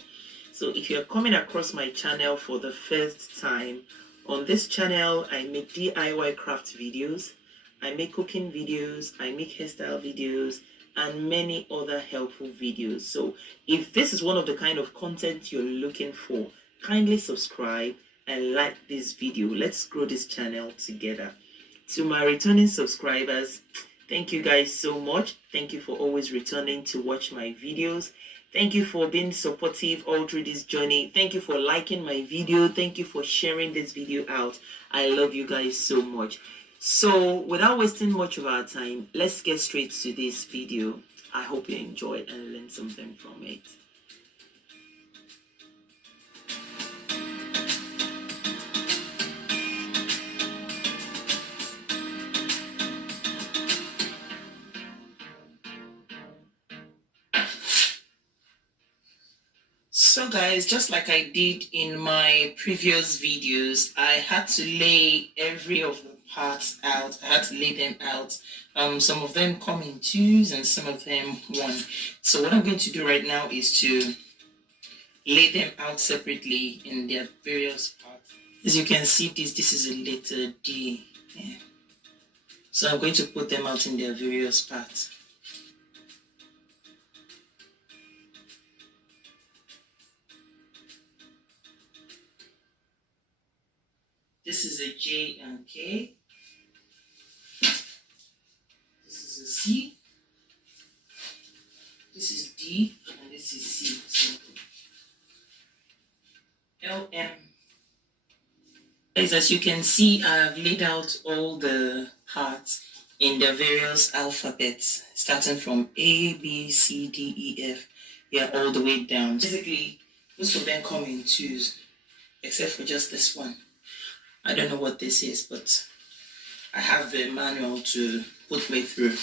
So if you're coming across my channel for the first time, on this channel I make DIY craft videos, I make cooking videos, I make hairstyle videos, and many other helpful videos. So if this is one of the kind of content you're looking for, kindly subscribe and like this video. Let's grow this channel together. To my returning subscribers, thank you guys so much. Thank you for always returning to watch my videos. Thank you for being supportive all through this journey. Thank you for liking my video. Thank you for sharing this video out. I love you guys so much. So without wasting much of our time, let's get straight to this video. I hope you enjoyed and learned something from it. So guys, just like I did in my previous videos, I had to lay every of the parts out. I had to lay them out. Some of them come in 2s and some of them 1. So what I'm going to do right now is to lay them out separately in their various parts. As you can see, this is a letter D. Yeah. So I'm going to put them out in their various parts. This is a J and K. This is a C. This is D and this is C. Simple. LM. As you can see, I've laid out all the parts in the various alphabets, starting from A, B, C, D, E, F, yeah, all the way down. Basically, most of them come in 2s, except for just this one. I don't know what this is, but I have the manual to put me through.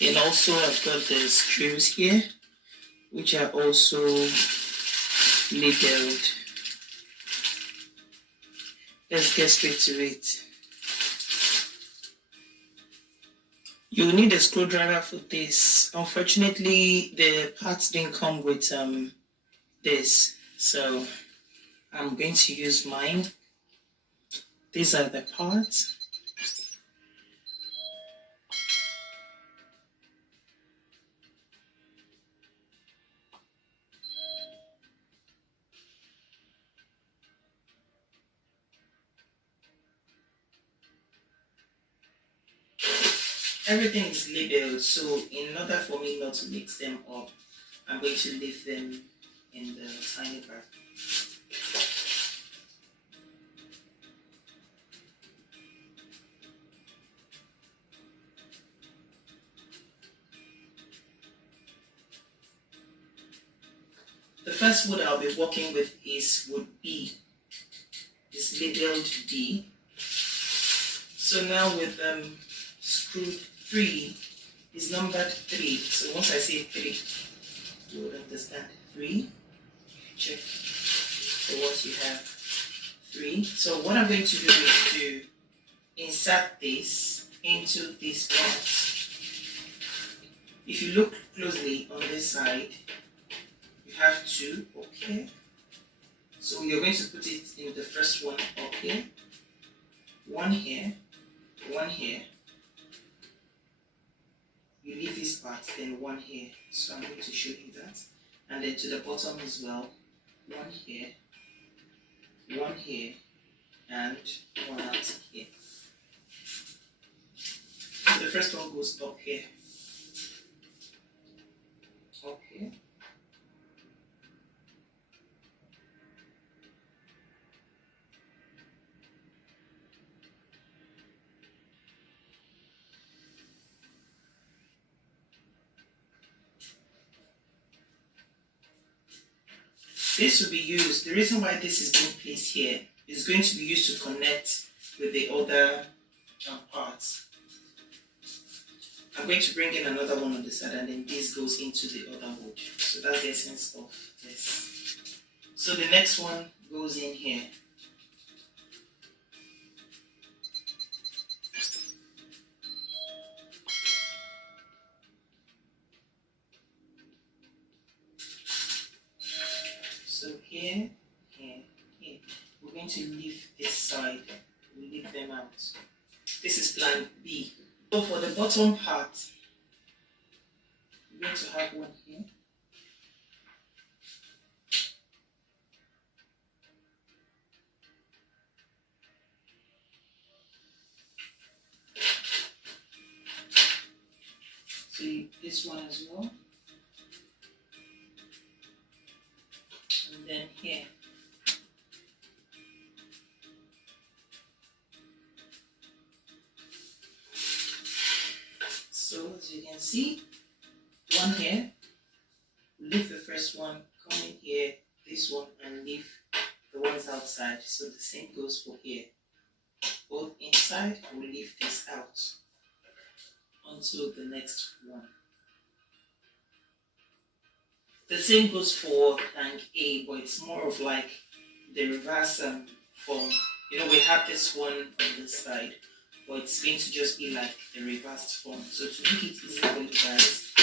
And also I've got the screws here, which are also labeled. Let's get straight to it. You'll need a screwdriver for this. Unfortunately, the parts didn't come with this, so I'm going to use mine. These are the parts. everything is labeled, so in order for me not to mix them up, I'm going to leave them in the tiny bag. The first wood I'll be working with is wood B. It's labeled D. So now with screw 3 is numbered 3. So once I say 3, you would understand. 3. Check the ones you have. 3. So what I'm going to do is to insert this into this part. If you look closely on this side, you have 2 up here. So you're going to put it in the first one up here. 1 here. 1 here. You leave this part, then 1 here. So I'm going to show you that. And then to the bottom as well. 1 here. 1 here. And 1 out here. So the first one goes up here. Up here. This will be used, the reason why this is being placed here is going to be used to connect with the other parts. I'm going to bring in another one on the side, and then this goes into the other wood. So that's the essence of this. So the next one goes in here. So here, here, here. We're going to leave this side. We'll leave them out. This is plan B. So for the bottom part, we're going to have one here. So this one as well. And then here. So as you can see, one here, leave the first one, come in here, this one, and leave the ones outside. So the same goes for here. Both inside, we'll leave this out until the next one. The same goes for tank A, but it's more of like the reverse form. You know, we have this one on this side, but it's going to just be like the reversed form. So to make it easy for you guys,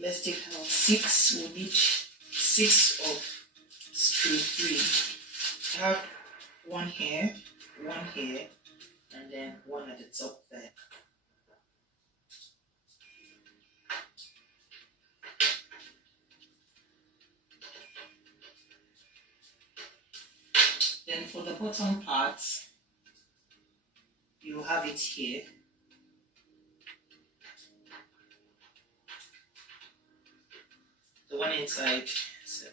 let's take out 6. We'll need 6 of screw 3. I have one here, and then one at the top there. Then for the bottom part, you have it here. The one inside. So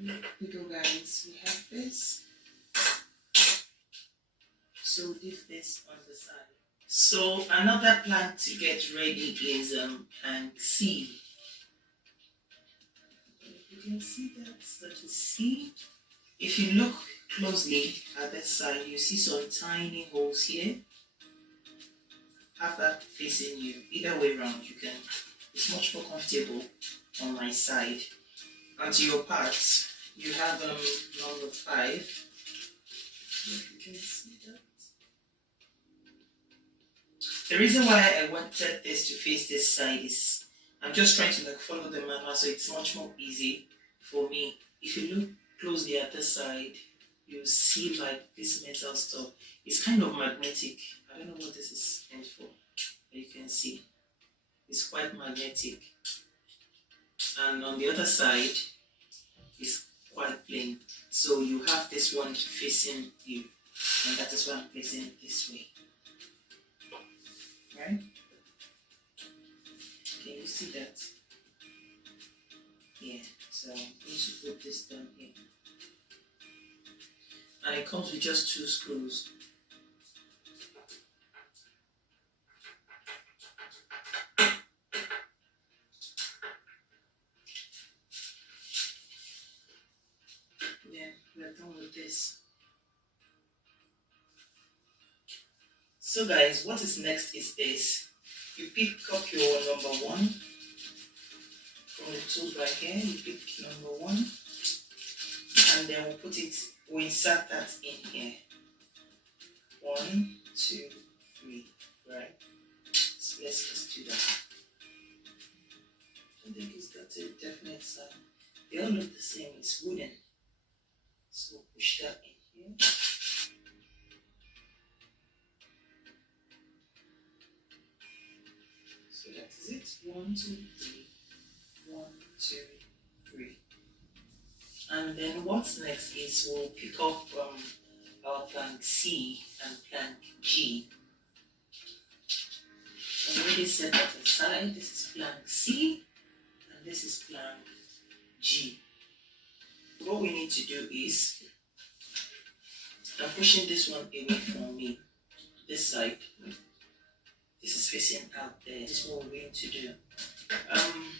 here we go, guys. We have this. So leave this on the side. So another plant to get ready is plant C. You can see that. So to see, if you look closely at this side, you see some tiny holes here. Have that facing you. Either way around, you can. It's much more comfortable on my side. And to your parts, you have number 5. If you can see that. The reason why I wanted this to face this side is I'm just trying to like follow the manual, so it's much more easy for me. If you look closely at this side, you see like this metal stuff. It's kind of magnetic. I don't know what this is meant for, but you can see it's quite magnetic. And on the other side, it's quite plain. So you have this one facing you. And that is why I'm placing it this way. Right? Can you see that? Yeah, so I'm going to put this down here. And it comes with just 2 screws. Then we're done with this. So guys, what is next is this. You pick up your number 1 from the tools right here. You pick number 1, and then we'll insert that in here. 1, 2, 3, right? So let's just do that. I think it's got a definite sign. They all look the same. It's wooden. So push that in here. So that is it. 1, 2, 3. 1, 2, 3. And then what's next is we'll pick up our plank C and plank G. I've already set that aside. This is plank C and this is plank G. What we need to do is, I'm pushing this one away from me, this side. This is facing out there. This is what we're going to do.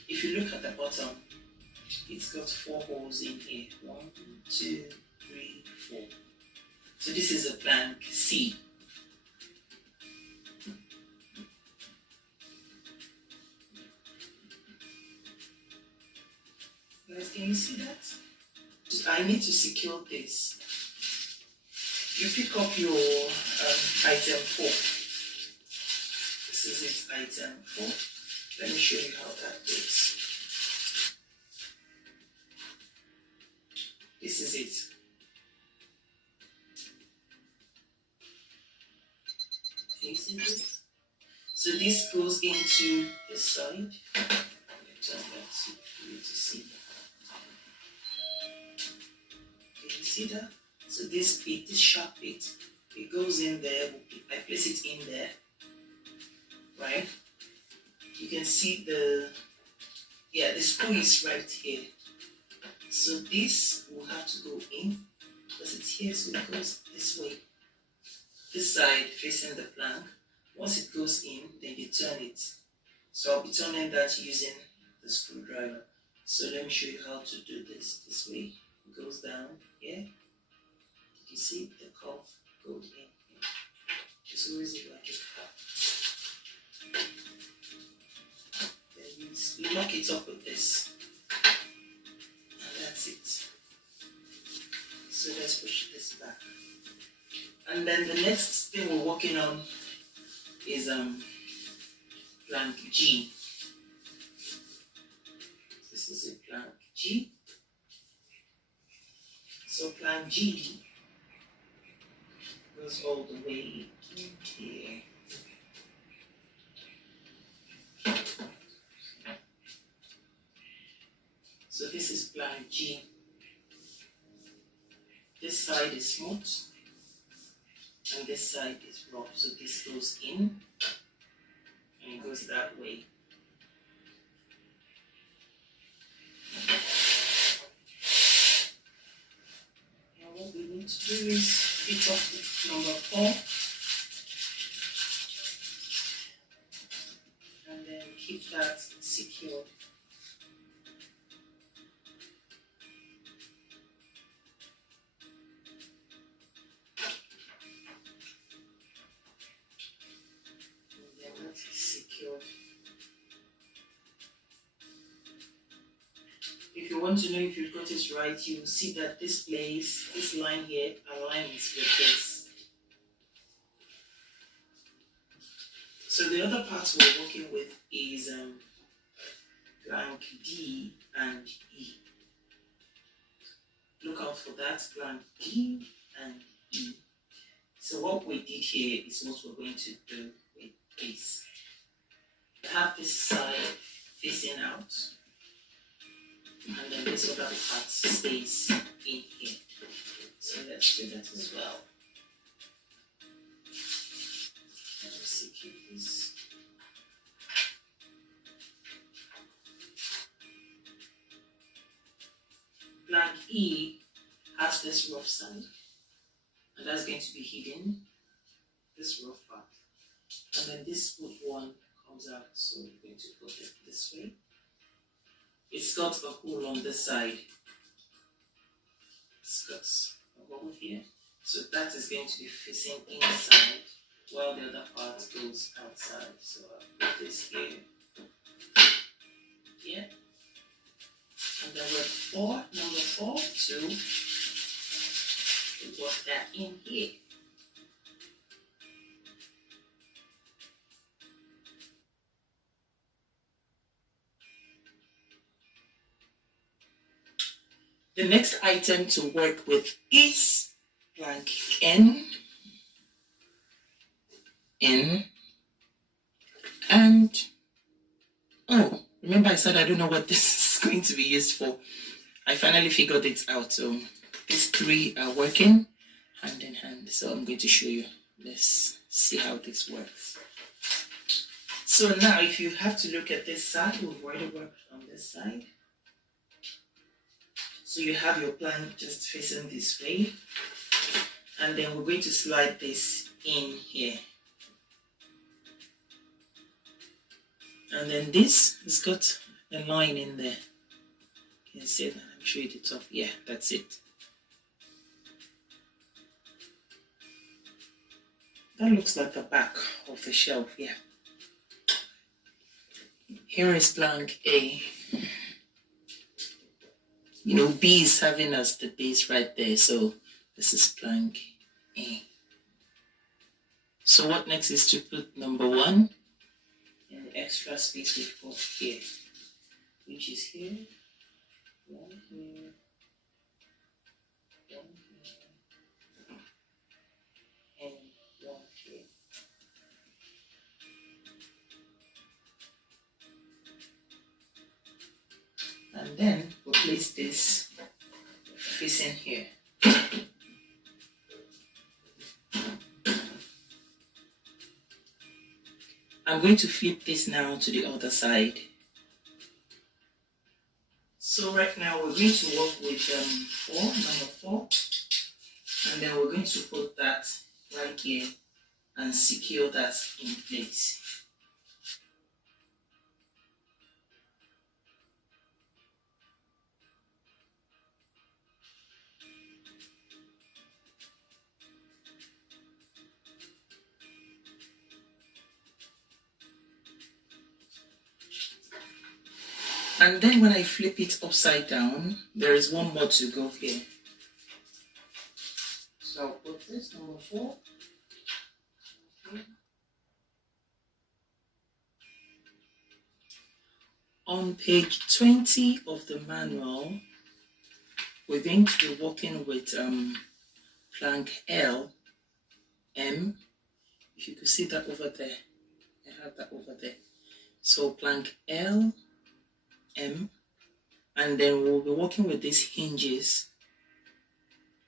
If you look at the bottom, it's got 4 holes in here. 1, 2, 3, 4. So this is a plank C. Guys, can you see that? I need to secure this. You pick up your item 4. This is it, item 4. Let me show you how that looks. This is it. Can you see this? So this goes into this side. Let me turn that for you to see. Can you see that? So this bit, this sharp bit, it goes in there. I place it in there, right? You can see the screw is right here. So this will have to go in because it's here, so it goes this way. This side facing the plank. Once it goes in, then you turn it. So I'll be turning that using the screwdriver. So let me show you how to do this way. It goes down here. You see the curve goes in. Just always it like a cup. Then you lock it up with this. And that's it. So let's push this back. And then the next thing we're working on is plank G. This is a plank G. So plank G goes all the way in here. So this is plank G. This side is smooth and this side is rough. So this goes in and it goes that way. Now what we need to do is pick up the number 4 and then keep that secure. If you want to know if you've got it right, you will see that this place, this line here, aligns with this. So the other part we're working with is plank D and E. Look out for that, plank D and E. So what we did here is what we're going to do with this. Have this side facing out, and then this other part stays in here. So let's do that as well. E has this rough side, and that's going to be hidden, this rough part. And then this smooth one comes out, so we're going to put it this way. It's got a hole on this side. It's got a hole here, so that is going to be facing inside, while the other part goes outside. So I'll put this here, and then with number 4, to work that in here. The next item to work with is plank N, and oh, remember I said I don't know what this is going to be used for. I finally figured it out. So these 3 are working hand in hand. So I'm going to show you. Let's see how this works. So now if you have to look at this side, we've already worked on this side. So you have your plank just facing this way, and then we're going to slide this in here. And then this has got a line in there. You can see that. Let me show you the top. Yeah, that's it. That looks like the back of the shelf. Yeah. Here is plank A. You know, B is having us the base right there, so this is plank A. So what next is to put number 1 in the extra space we've got here, which is here, 1 here, 1 here, and 1 here. And then we'll place this facing here. I'm going to flip this now to the other side. So right now we're going to work with number 4, and then we're going to put that right here and secure that in place. And then when I flip it upside down, there is one more to go here. So I'll put this, number 4. Okay. On page 20 of the manual, we're going to be working with plank L, M. If you could see that over there, I have that over there. So plank L, M, and then we'll be working with these hinges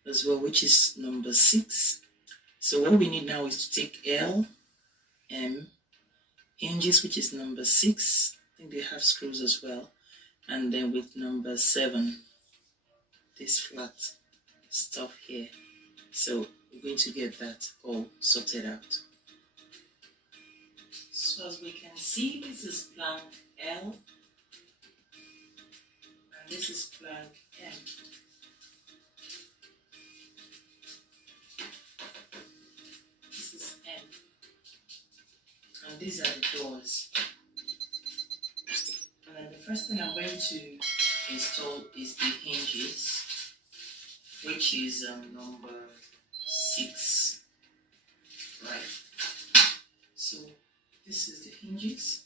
as well, which is number 6. So what we need now is to take L, M, hinges, which is number 6. I think they have screws as well, and then with number 7, this flat stuff here. So we're going to get that all sorted out. So as we can see, this is plank L, this is plank M. This is M. And these are the doors. And then the first thing I'm going to install is the hinges, which is number 6. Right. So this is the hinges.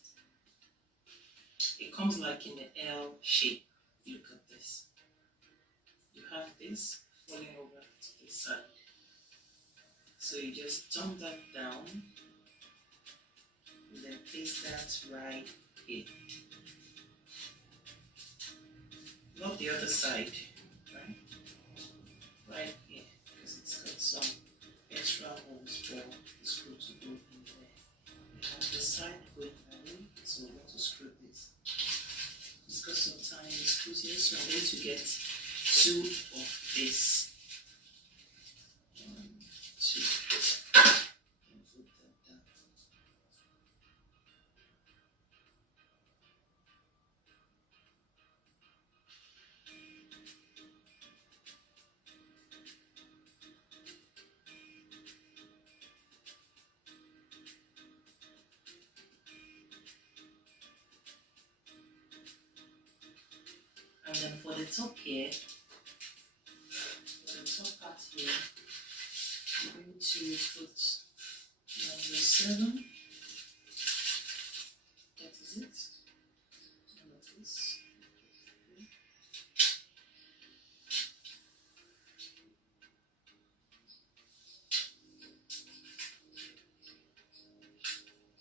It comes like in the L shape. Look at this. You have this falling over to this side. So you just dump that down and then place that right here. Not the other side, right? Right here, because it's got some extra holes for the screw to go in there. You have the side going away, so we want to screw this. It's got some tiny screws here, so I'm going to get 2 of this. 1, 2. And put that down. And then for the top here, for the top part here, I'm going to put number 7. That is it. All of this.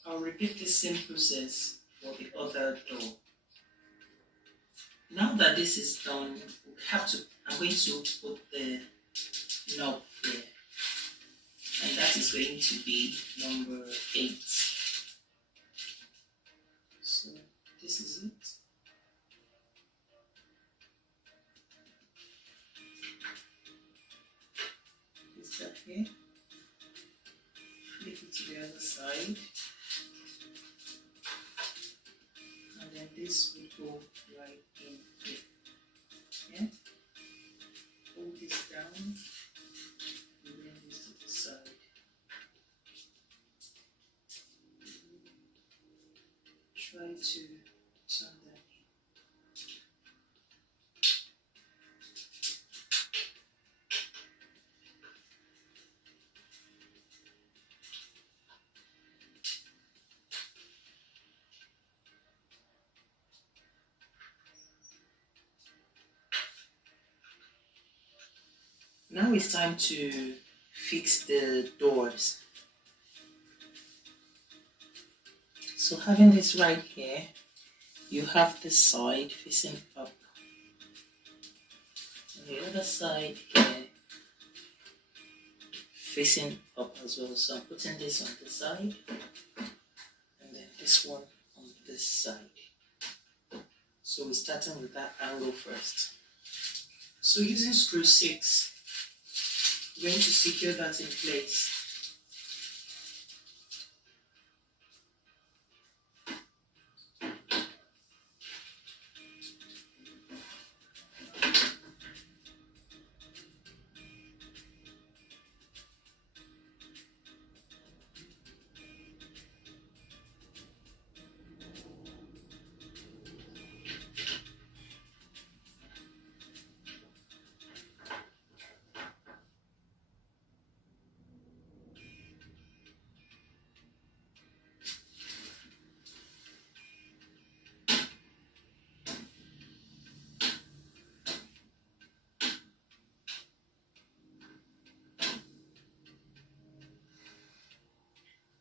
I'll repeat the same process for the other door. Now that this is done, I'm going to put the knob here, and that is going to be number 8. So this is it. Place that here. Flip it to the other side, and then this will go right in here. Yeah. Hold this down and bring this to the side. Try to turn that in. Now it's time to fix the doors. So having this right here, you have this side facing up. And the other side here facing up as well. So I'm putting this on this side and then this one on this side. So we're starting with that angle first. So using screw 6, we're going to secure that in place.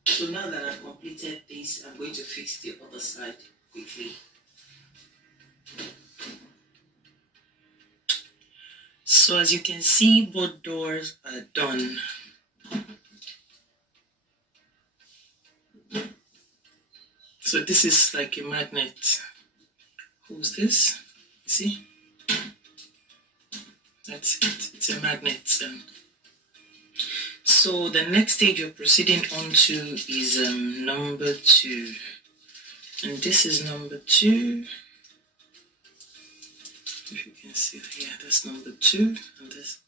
So now that I've completed this, I'm going to fix the other side quickly. So as you can see, both doors are done. So this is like a magnet. Who's this? You see? That's it. It's a magnet. So the next stage we're proceeding on to is number 2. And this is number 2. If you can see here, that's number 2. And this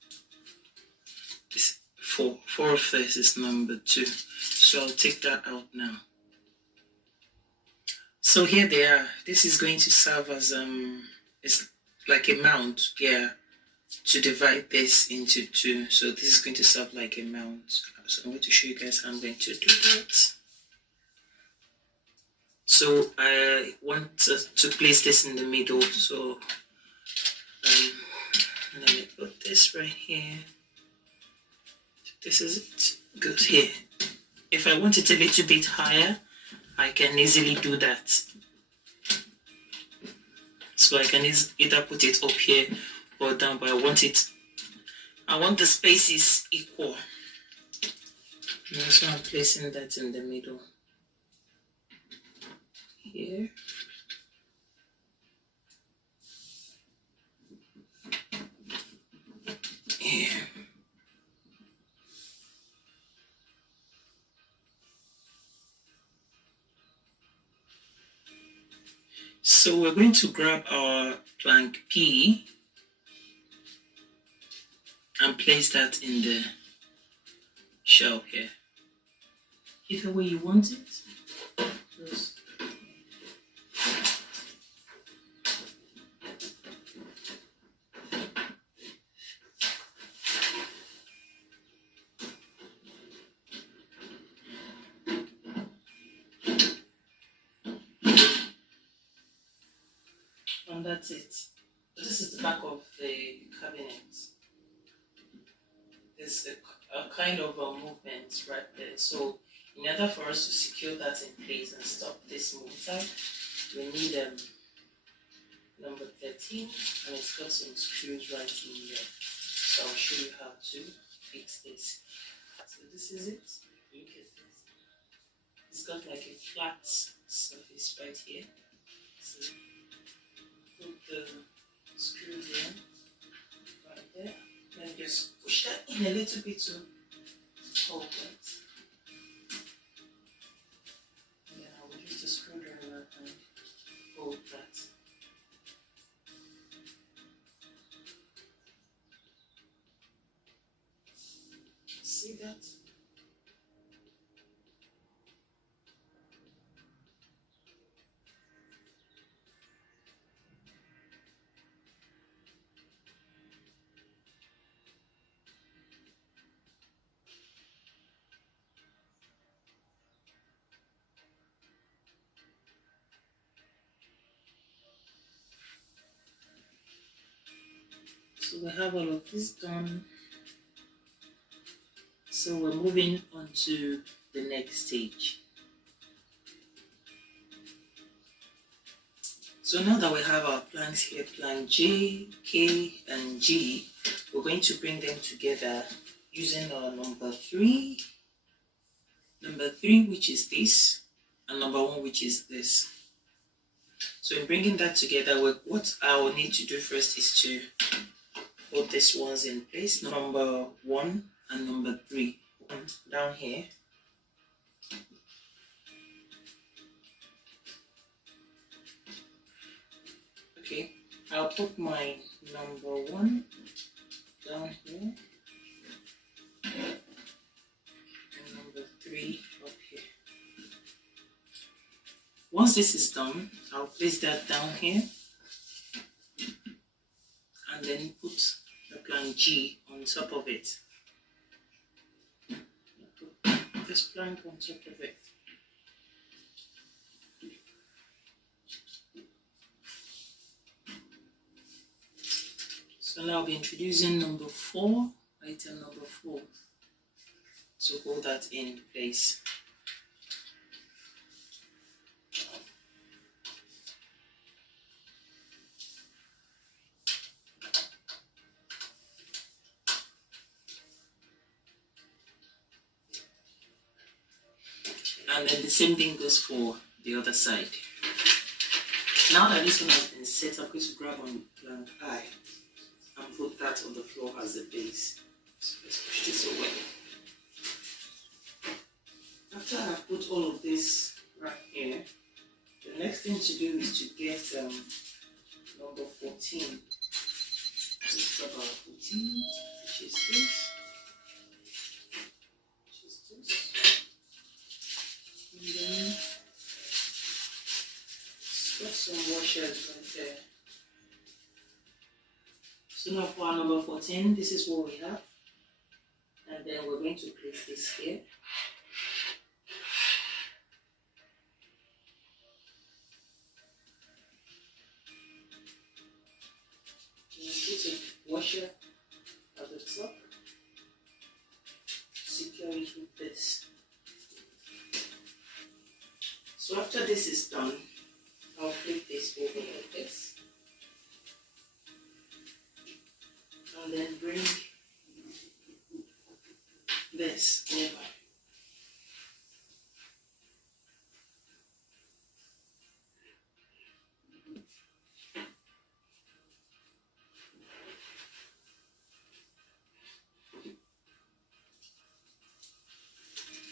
4 of this is number 2. So I'll take that out now. So here they are. This is going to serve as it's like a mount, yeah, to divide this into 2. So this is going to serve like a mount. So I'm going to show you guys how I'm going to do that. So I want to place this in the middle. So let me put this right here. This is it. Good here. If I want it a little bit higher, I can easily do that. So I can either put it up here or down, but I want the spaces equal. And so I'm placing that in the middle here. So we're going to grab our plank P and place that in the shell here. Either way you want it. Just and that's it. So this is the back of the cabinet. There's a kind of a movement right there. So in order for us to secure that in place and stop this movement, we need number 13, and it's got some screws right in there. So I'll show you how to fix this. So this is it. Look at this. It's got like a flat surface right here. So put the screw there, right there. Then just push that in a little bit to hold it. And then I will use the screwdriver and hold that. See that? So we have all of this done. So we're moving on to the next stage. So now that we have our planks here, plank J, K, and G, we're going to bring them together using our number 3, which is this, and number 1, which is this. So in bringing that together, what I will need to do first is to put these ones in place, number 1 and number 3 down here. Okay, I'll put my number 1 down here and number 3 up here. Once this is done, I'll place that down here and then put the plank G on top of it. Put this plank on top of it. So now I'll be introducing number 4, item number 4, to hold that in place. And then the same thing goes for the other side. Now that this one has been set, I'm going to grab on plank I and put that on the floor as a base. So let's push this away. After I've put all of this right here, the next thing to do is to get number 14. Let's grab our 14, which is this. And then got some washers right there. So now for our number 14, this is what we have. And then we're going to place this here. Put a washer at the top. Secure it with this. So after this is done, I'll flip this over like this. And then bring this over.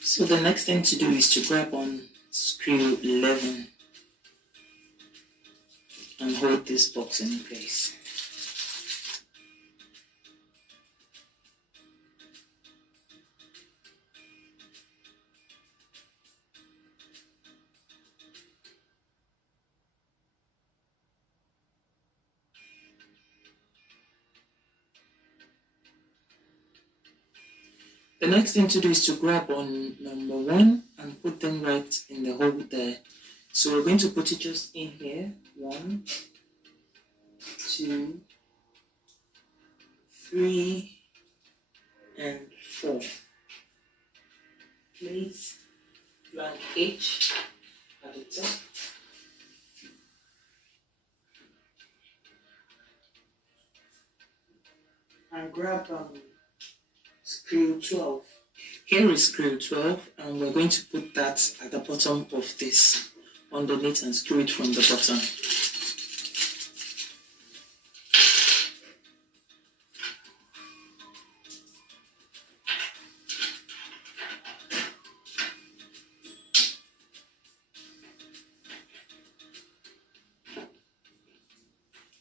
So the next thing to do is to grab on screw 11. hold this box in place. The next thing to do is to grab on number 1 and put them right in the hole there. So we're going to put it just in here. 1, 2, 3, and 4. Place blank H at the top. And grab screw 12. Here is screw 12, and we're going to put that at the bottom of this, underneath, and screw it from the bottom.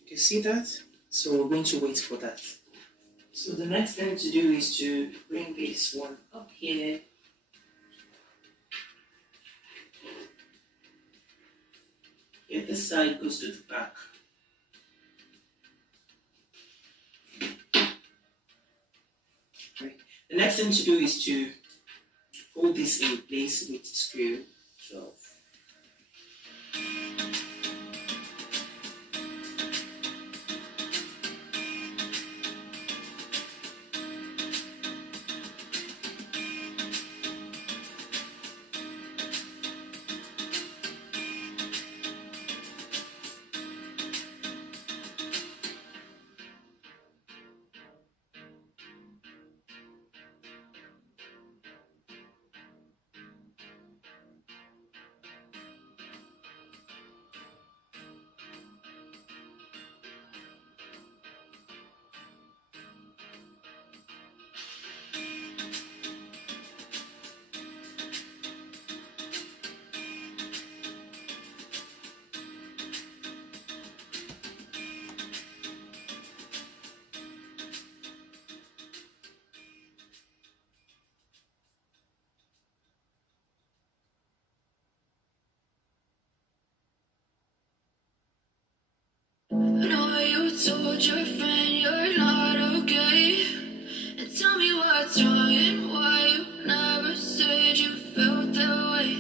You see that? So we're going to wait for that. So the next thing to do is to bring this one up here. Here this side goes to the back. Right. The next thing to do is to hold this in place with screw 12. I know you told your friend you're not okay. And tell me what's wrong and why you never said you felt that way.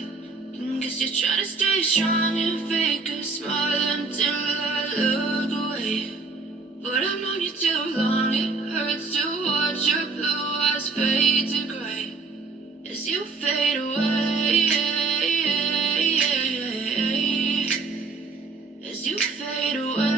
And guess you're trying to stay strong and fake a smile until I look away. But I've known you too long, it hurts to watch your blue eyes fade to gray as you fade away. As you fade away.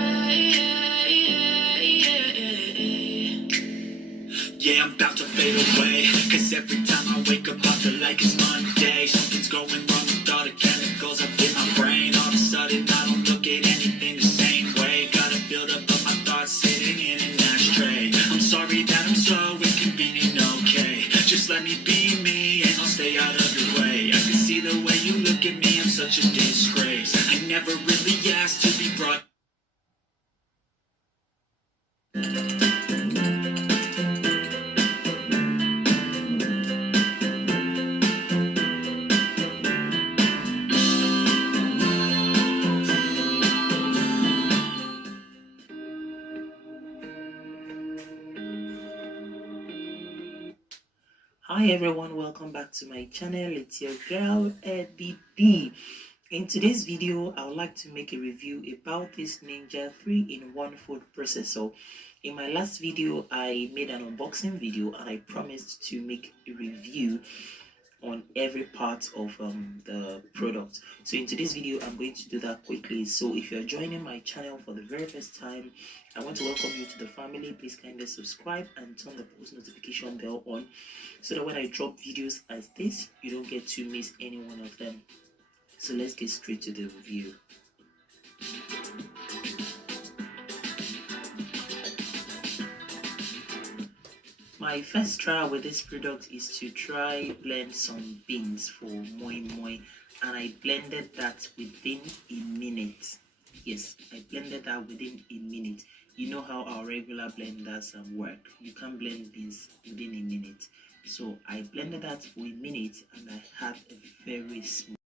Yeah, I'm about to fade away. Cause every time I wake up I feel like it's Monday. Something's going wrong with all the chemicals up in my brain. All of a sudden I don't look at anything the same way. Gotta build up of my thoughts sitting in an ashtray. I'm sorry that I'm so inconvenient, okay. Just let me be me and I'll stay out of your way. I can see the way you look at me, I'm such a disgrace. I never really asked to be brought. Hi everyone, welcome back to my channel. It's your girl Eddie D. In today's video, I would like to make a review about this Ninja 3-in-1 food processor. In my last video, I made an unboxing video and I promised to make a review on every part of the product. So in today's video, I'm going to do that quickly. So if you're joining my channel for the very first time, I want to welcome you to the family. Please kindly subscribe and turn the post notification bell on so that when I drop videos as this, you don't get to miss any one of them. So let's get straight to the review. My first trial with this product is to try blend some beans for moi moi, and I blended that within a minute. Yes, I blended that within a minute. You know how our regular blenders work. You can blend beans within a minute. So I blended that for a minute and I had a very smooth